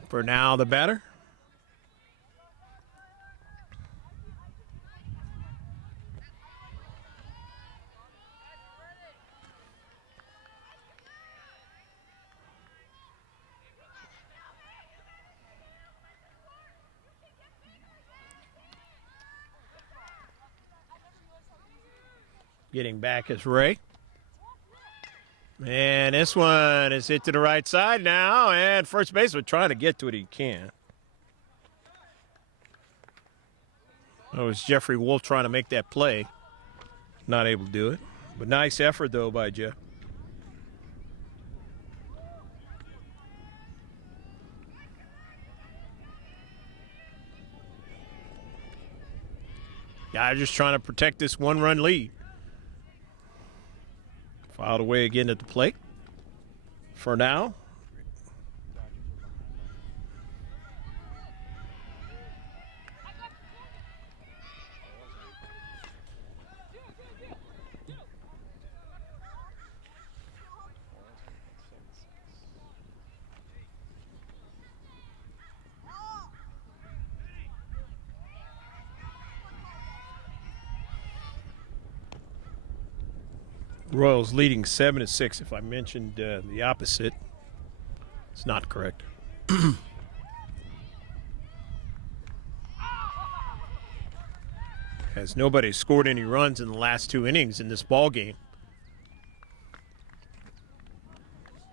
For now, the batter. Getting back is Ray. And this one is hit to the right side now, and first baseman trying to get to it, he can. That was Jeffrey Wolf trying to make that play. Not able to do it. But nice effort, though, by Jeff. Guys just trying to protect this one-run lead. Filed away again at the plate. For now. Royals leading 7-6. If I mentioned the opposite, it's not correct. As nobody scored any runs in the last 2 innings in this ball game.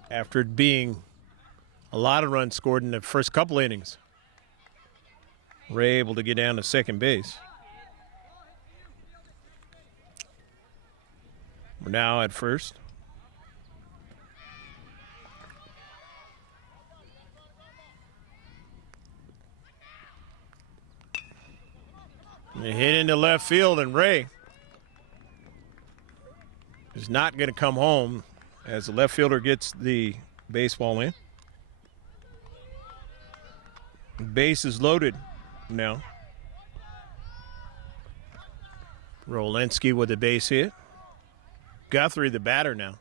After it being a lot of runs scored in the first couple innings. Ray able to get down to second base. We're now at first. They hit into left field, and Ray is not going to come home as the left fielder gets the baseball in. Base is loaded now. Rolinski with the base hit. Guthrie, the batter now.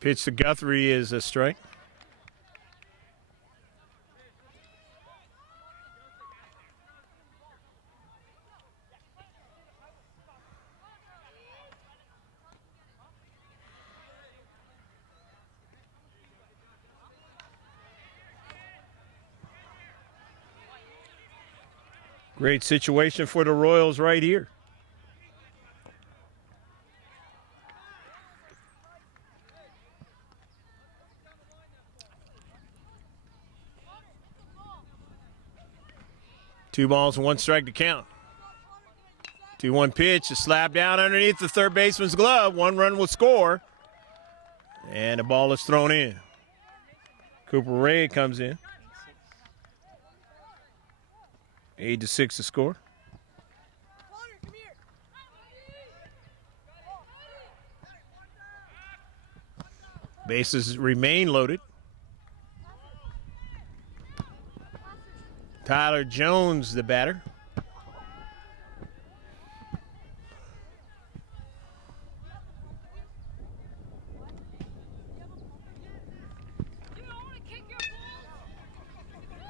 Pitch to Guthrie is a strike. Great situation for the Royals right here. 2 balls and 1 strike to count. 2-1 pitch, a slap down underneath the third baseman's glove. 1 run will score. And the ball is thrown in. Cooper Ray comes in. 8-6 to score. Bases remain loaded. Tyler Jones, the batter.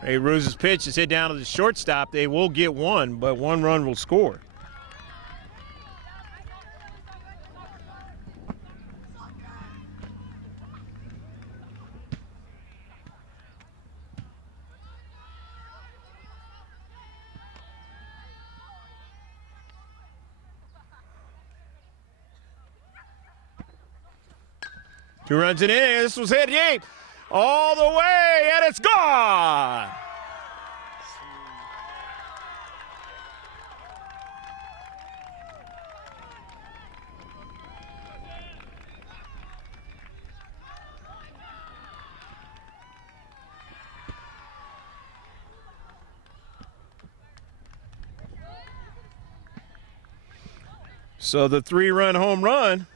Ray Rose's pitch is hit down to the shortstop. They will get 1, but 1 run will score. Two runs in the inning. This was hit deep all the way, and it's gone. So the 3-run home run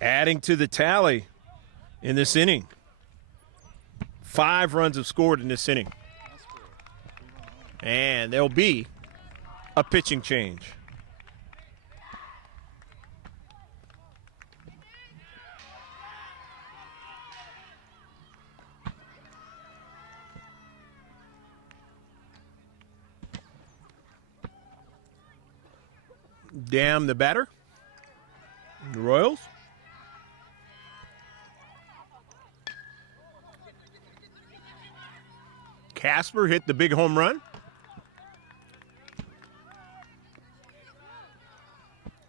adding to the tally in this inning. 5 runs have scored in this inning. And there'll be a pitching change. Dam, the batter. The Royals. Casper hit the big home run.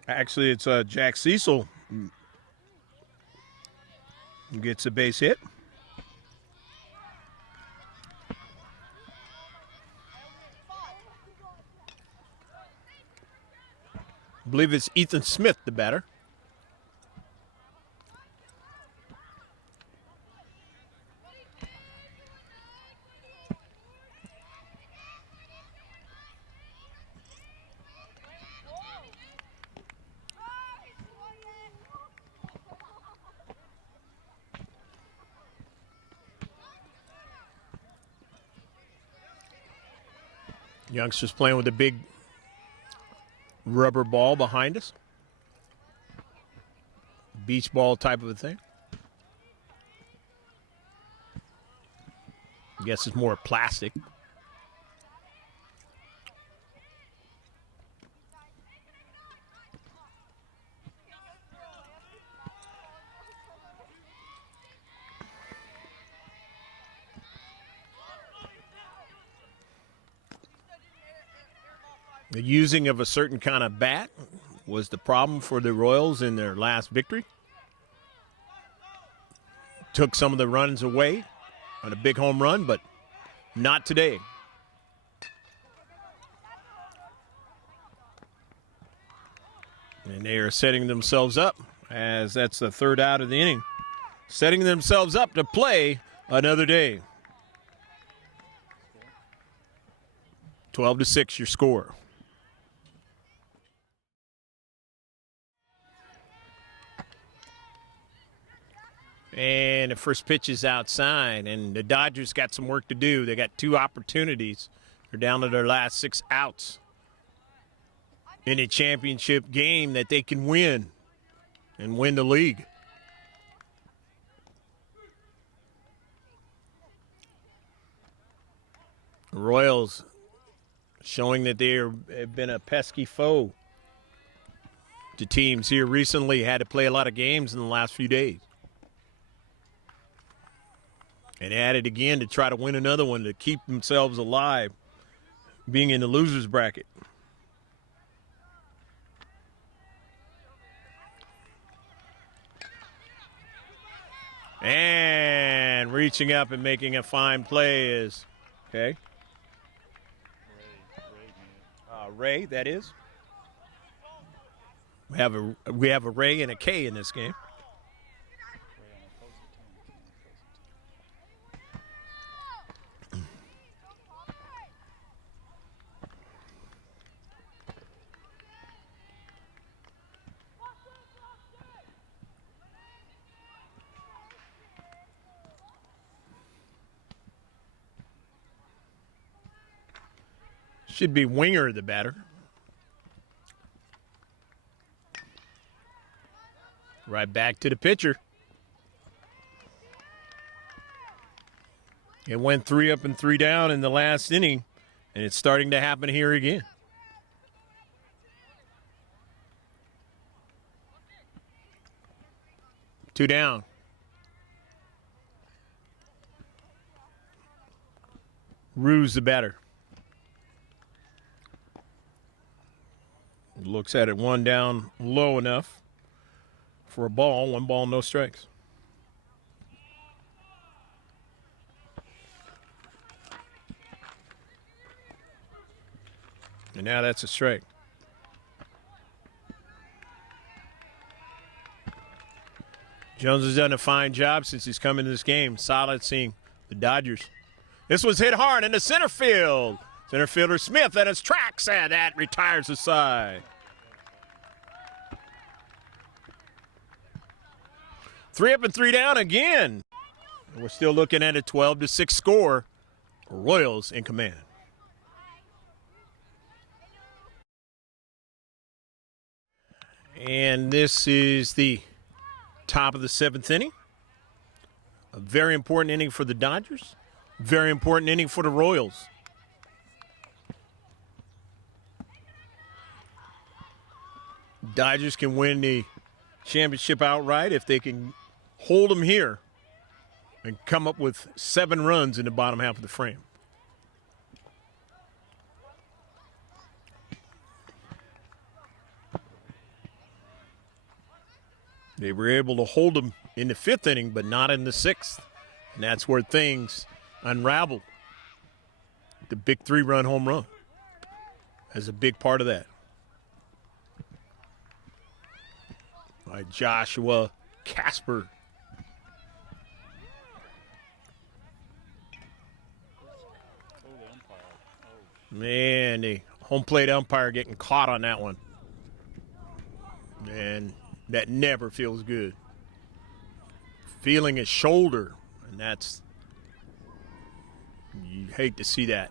Actually, it's Jack Cecil who gets a base hit. I believe it's Ethan Smith, the batter. Youngsters playing with a big rubber ball behind us. Beach ball type of a thing. I guess it's more plastic. The using of a certain kind of bat was the problem for the Royals in their last victory. Took some of the runs away on a big home run, but not today. And they are setting themselves up, as that's the 3rd out of the inning, setting themselves up to play another day. 12-6 your score. And the first pitch is outside, and the Dodgers got some work to do. They got 2 opportunities. They're down to their last 6 outs in a championship game that they can win and win the league. The Royals showing that they have been a pesky foe to teams here recently. Had to play a lot of games in the last few days. And at it again to try to win another one to keep themselves alive, being in the loser's bracket. And Reaching up and making a fine play is, okay. Ray, that is. We have a Ray and a K in this game. Should be Winger, the batter. Right back to the pitcher. It went 3 up and 3 down in the last inning, and it's starting to happen here again. Two down. Ruse the batter. Looks at it, one down low enough for a ball. 1 ball, no strikes. And now that's a strike. Jones has done a fine job since he's come into this game. Solid seeing the Dodgers. This was hit hard into center field. Center fielder Smith at his tracks, and that retires the side. 3 up and 3 down again. And we're still looking at a 12-6 score. Royals in command. And this is the top of the 7th inning. A very important inning for the Dodgers. Very important inning for the Royals. Dodgers can win the championship outright if they can hold them here and come up with 7 runs in the bottom half of the frame. They were able to hold them in the 5th inning, but not in the 6th. And that's where things unraveled. The big 3-run home run is a big part of that. By Joshua Casper. Man, the home plate umpire getting caught on that one. And that never feels good. Feeling his shoulder, and that's, you hate to see that.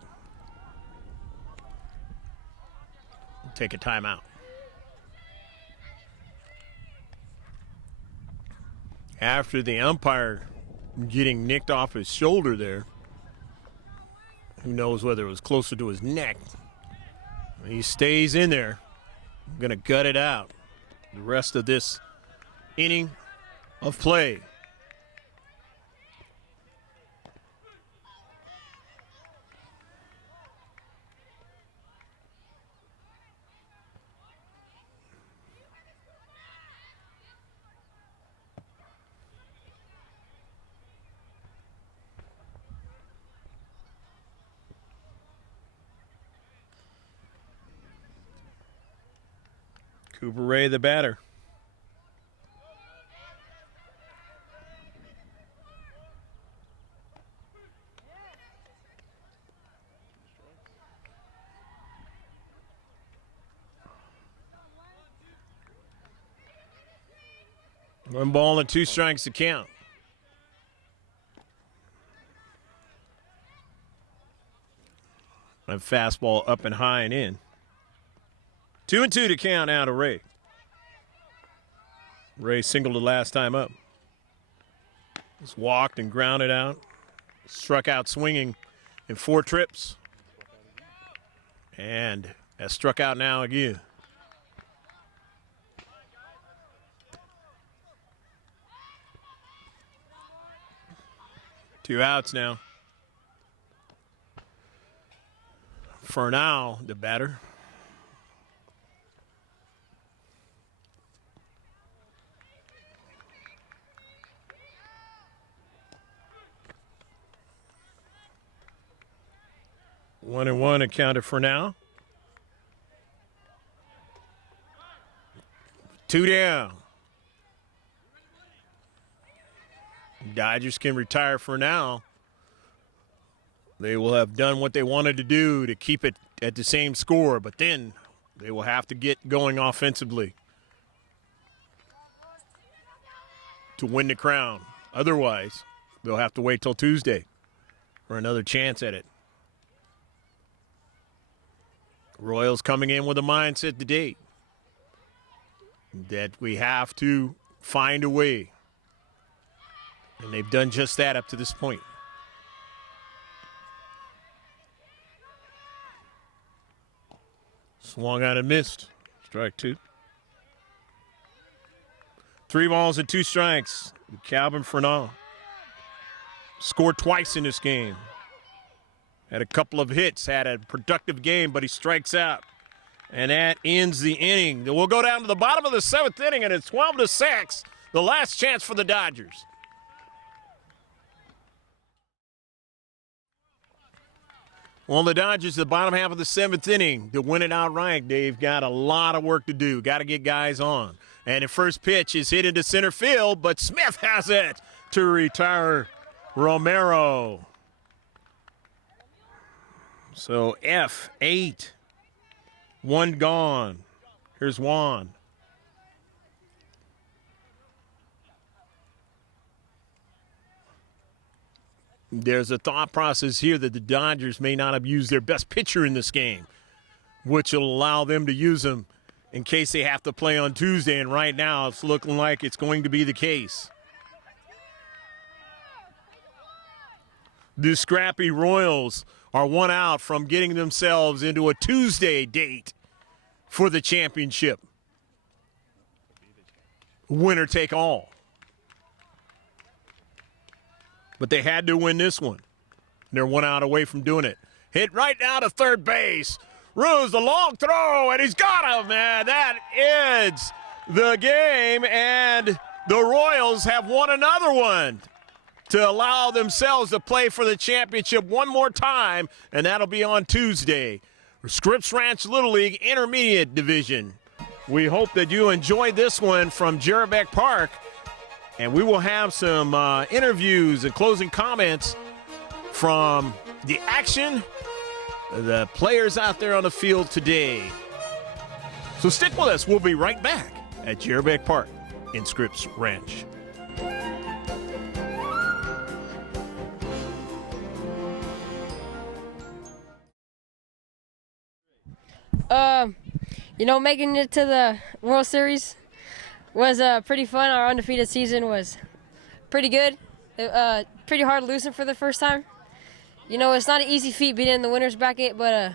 Take a timeout. After the umpire getting nicked off his shoulder there, who knows whether it was closer to his neck. He stays in there. Going to gut it out the rest of this inning of play. Cooper Ray, the batter. One ball and 2 strikes to count. A fastball up and high and in. 2-2 to count out of Ray. Ray singled the last time up. Just walked and grounded out. Struck out swinging in 4 trips. And has struck out now again. Two outs now. For now, the batter. 1-1 accounted for now. 2 down. Dodgers can retire for now. They will have done what they wanted to do to keep it at the same score, but then they will have to get going offensively to win the crown. Otherwise, they'll have to wait till Tuesday for another chance at it. Royals coming in with a mindset today that we have to find a way. And they've done just that up to this point. Swung out and missed. Strike 2. 3 balls and 2 strikes. Calvin Fernand scored twice in this game. Had a couple of hits, had a productive game, but he strikes out. And that ends the inning. We'll go down to the bottom of the 7th inning, and it's 12-6. The last chance for the Dodgers. Well, the Dodgers, the bottom half of the 7th inning, to win it outright, they've got a lot of work to do. Got to get guys on. And the first pitch is hit into center field, but Smith has it to retire Romero. So F8, 1 gone. Here's Juan. There's a thought process here that the Dodgers may not have used their best pitcher in this game, which will allow them to use him in case they have to play on Tuesday, and right now it's looking like it's going to be the case. The scrappy Royals are 1 out from getting themselves into a Tuesday date for the championship. Winner take all. But they had to win this one. They're 1 out away from doing it. Hit right now to third base. Ruse the long throw, and he's got him, man. That ends the game, and the Royals have won another one to allow themselves to play for the championship one more time, and that'll be on Tuesday. Scripps Ranch Little League Intermediate Division. We hope that you enjoyed this one from Jerbeck Park, and we will have some interviews and closing comments from the action, the players out there on the field today. So stick with us. We'll be right back at Jerbeck Park in Scripps Ranch. Making it to the World Series was pretty fun. Our undefeated season was pretty good. Pretty hard losing for the first time. It's not an easy feat being in the winner's bracket, but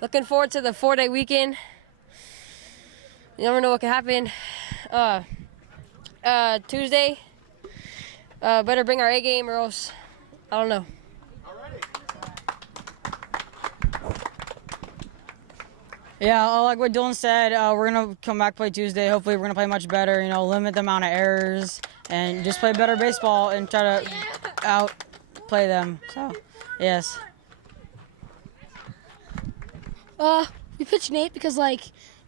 looking forward to the 4-day weekend. You never know what can happen. Tuesday, better bring our A game or else, I don't know. Yeah, like what Dylan said, we're going to come back play Tuesday. Hopefully we're going to play much better, limit the amount of errors and just play better baseball and try to outplay them. So, yes. We pitched Nate because,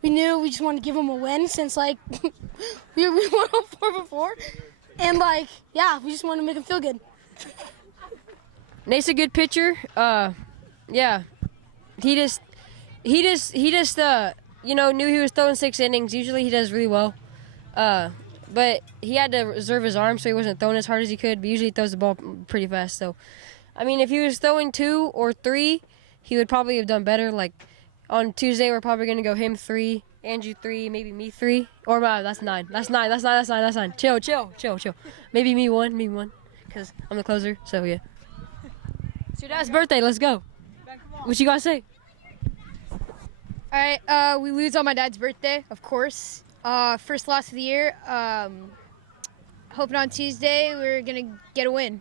we knew we just wanted to give him a win since, we won 4 before. And, we just wanted to make him feel good. Nate's a good pitcher. Yeah. He just knew he was throwing 6 innings. Usually he does really well. But he had to reserve his arm, so he wasn't throwing as hard as he could. But usually he throws the ball pretty fast. So, if he was throwing 2 or 3, he would probably have done better. Like, on Tuesday, we're probably going to go him 3, Andrew 3, maybe me 3. Or, that's 9. That's 9. Chill. Maybe me 1, because I'm the closer. So, yeah. It's your dad's birthday. Let's go. What you got to say? All right, we lose on my dad's birthday, of course. First loss of the year. Hoping on Tuesday we're going to get a win.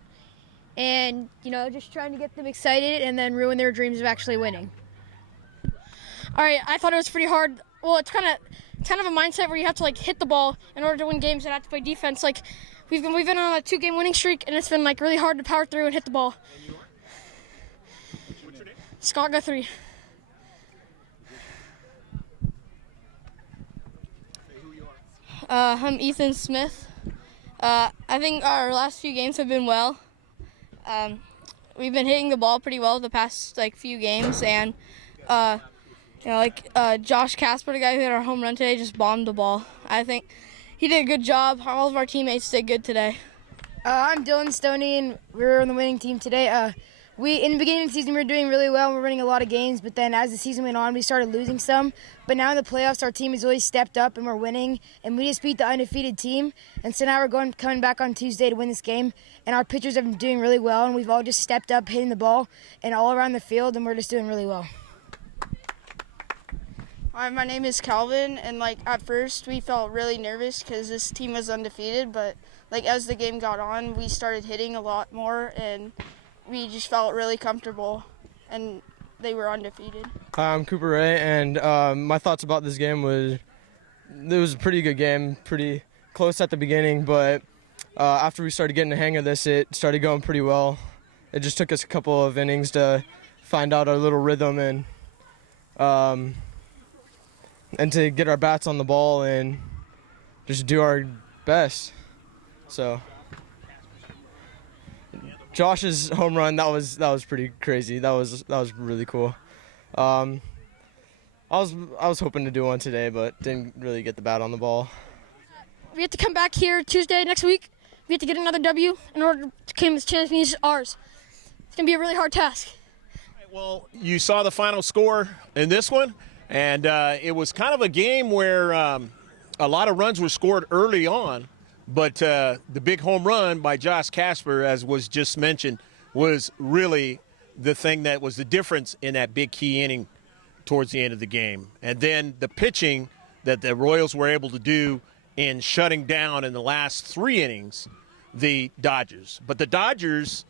And, just trying to get them excited and then ruin their dreams of actually winning. All right, I thought it was pretty hard. Well, it's kind of a mindset where you have to, hit the ball in order to win games and have to play defense. We've been on a 2-game winning streak, and it's been, really hard to power through and hit the ball. What's your name? Scott got 3. I'm Ethan Smith. I think our last few games have been well. We've been hitting the ball pretty well the past few games, and Josh Casper, the guy who hit our home run today, just bombed the ball. I think he did a good job. All of our teammates did good today. I'm Dylan Stoney, and we're on the winning team today. In the beginning of the season, we were doing really well. We're winning a lot of games, but then as the season went on, we started losing some. But now in the playoffs, our team has really stepped up, and we're winning. And we just beat the undefeated team. And so now we're coming back on Tuesday to win this game. And our pitchers have been doing really well, and we've all just stepped up, hitting the ball, and all around the field, and we're just doing really well. Hi, my name is Calvin, and at first we felt really nervous because this team was undefeated, but as the game got on, we started hitting a lot more, and we just felt really comfortable, and they were undefeated. Hi, I'm Cooper Ray, and my thoughts about this game was it was a pretty good game, pretty close at the beginning, but after we started getting the hang of this, it started going pretty well. It just took us a couple of innings to find out our little rhythm and to get our bats on the ball and just do our best. So Josh's home run, that was pretty crazy. That was really cool. I was hoping to do one today, but didn't really get the bat on the ball. We have to come back here Tuesday next week. We have to get another W in order to claim this championship ours. It's going to be a really hard task. Well, you saw the final score in this one, and it was kind of a game where a lot of runs were scored early on, but the big home run by Josh Casper, as was just mentioned, was really the thing that was the difference in that big key inning towards the end of the game. And then the pitching that the Royals were able to do in shutting down in the last 3 innings the Dodgers. But the Dodgers,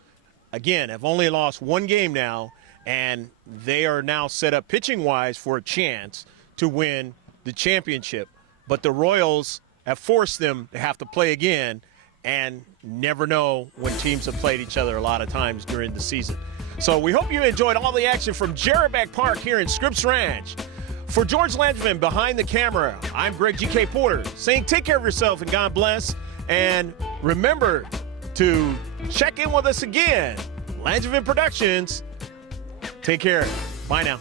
again, have only lost 1 game now, and they are now set up pitching-wise for a chance to win the championship. But the Royals have forced them to have to play again, and never know when teams have played each other a lot of times during the season. So we hope you enjoyed all the action from Jarrebeck Park here in Scripps Ranch. For George Langevin behind the camera, I'm Greg G.K. Porter saying take care of yourself and God bless. And remember to check in with us again. Langevin Productions. Take care. Bye now.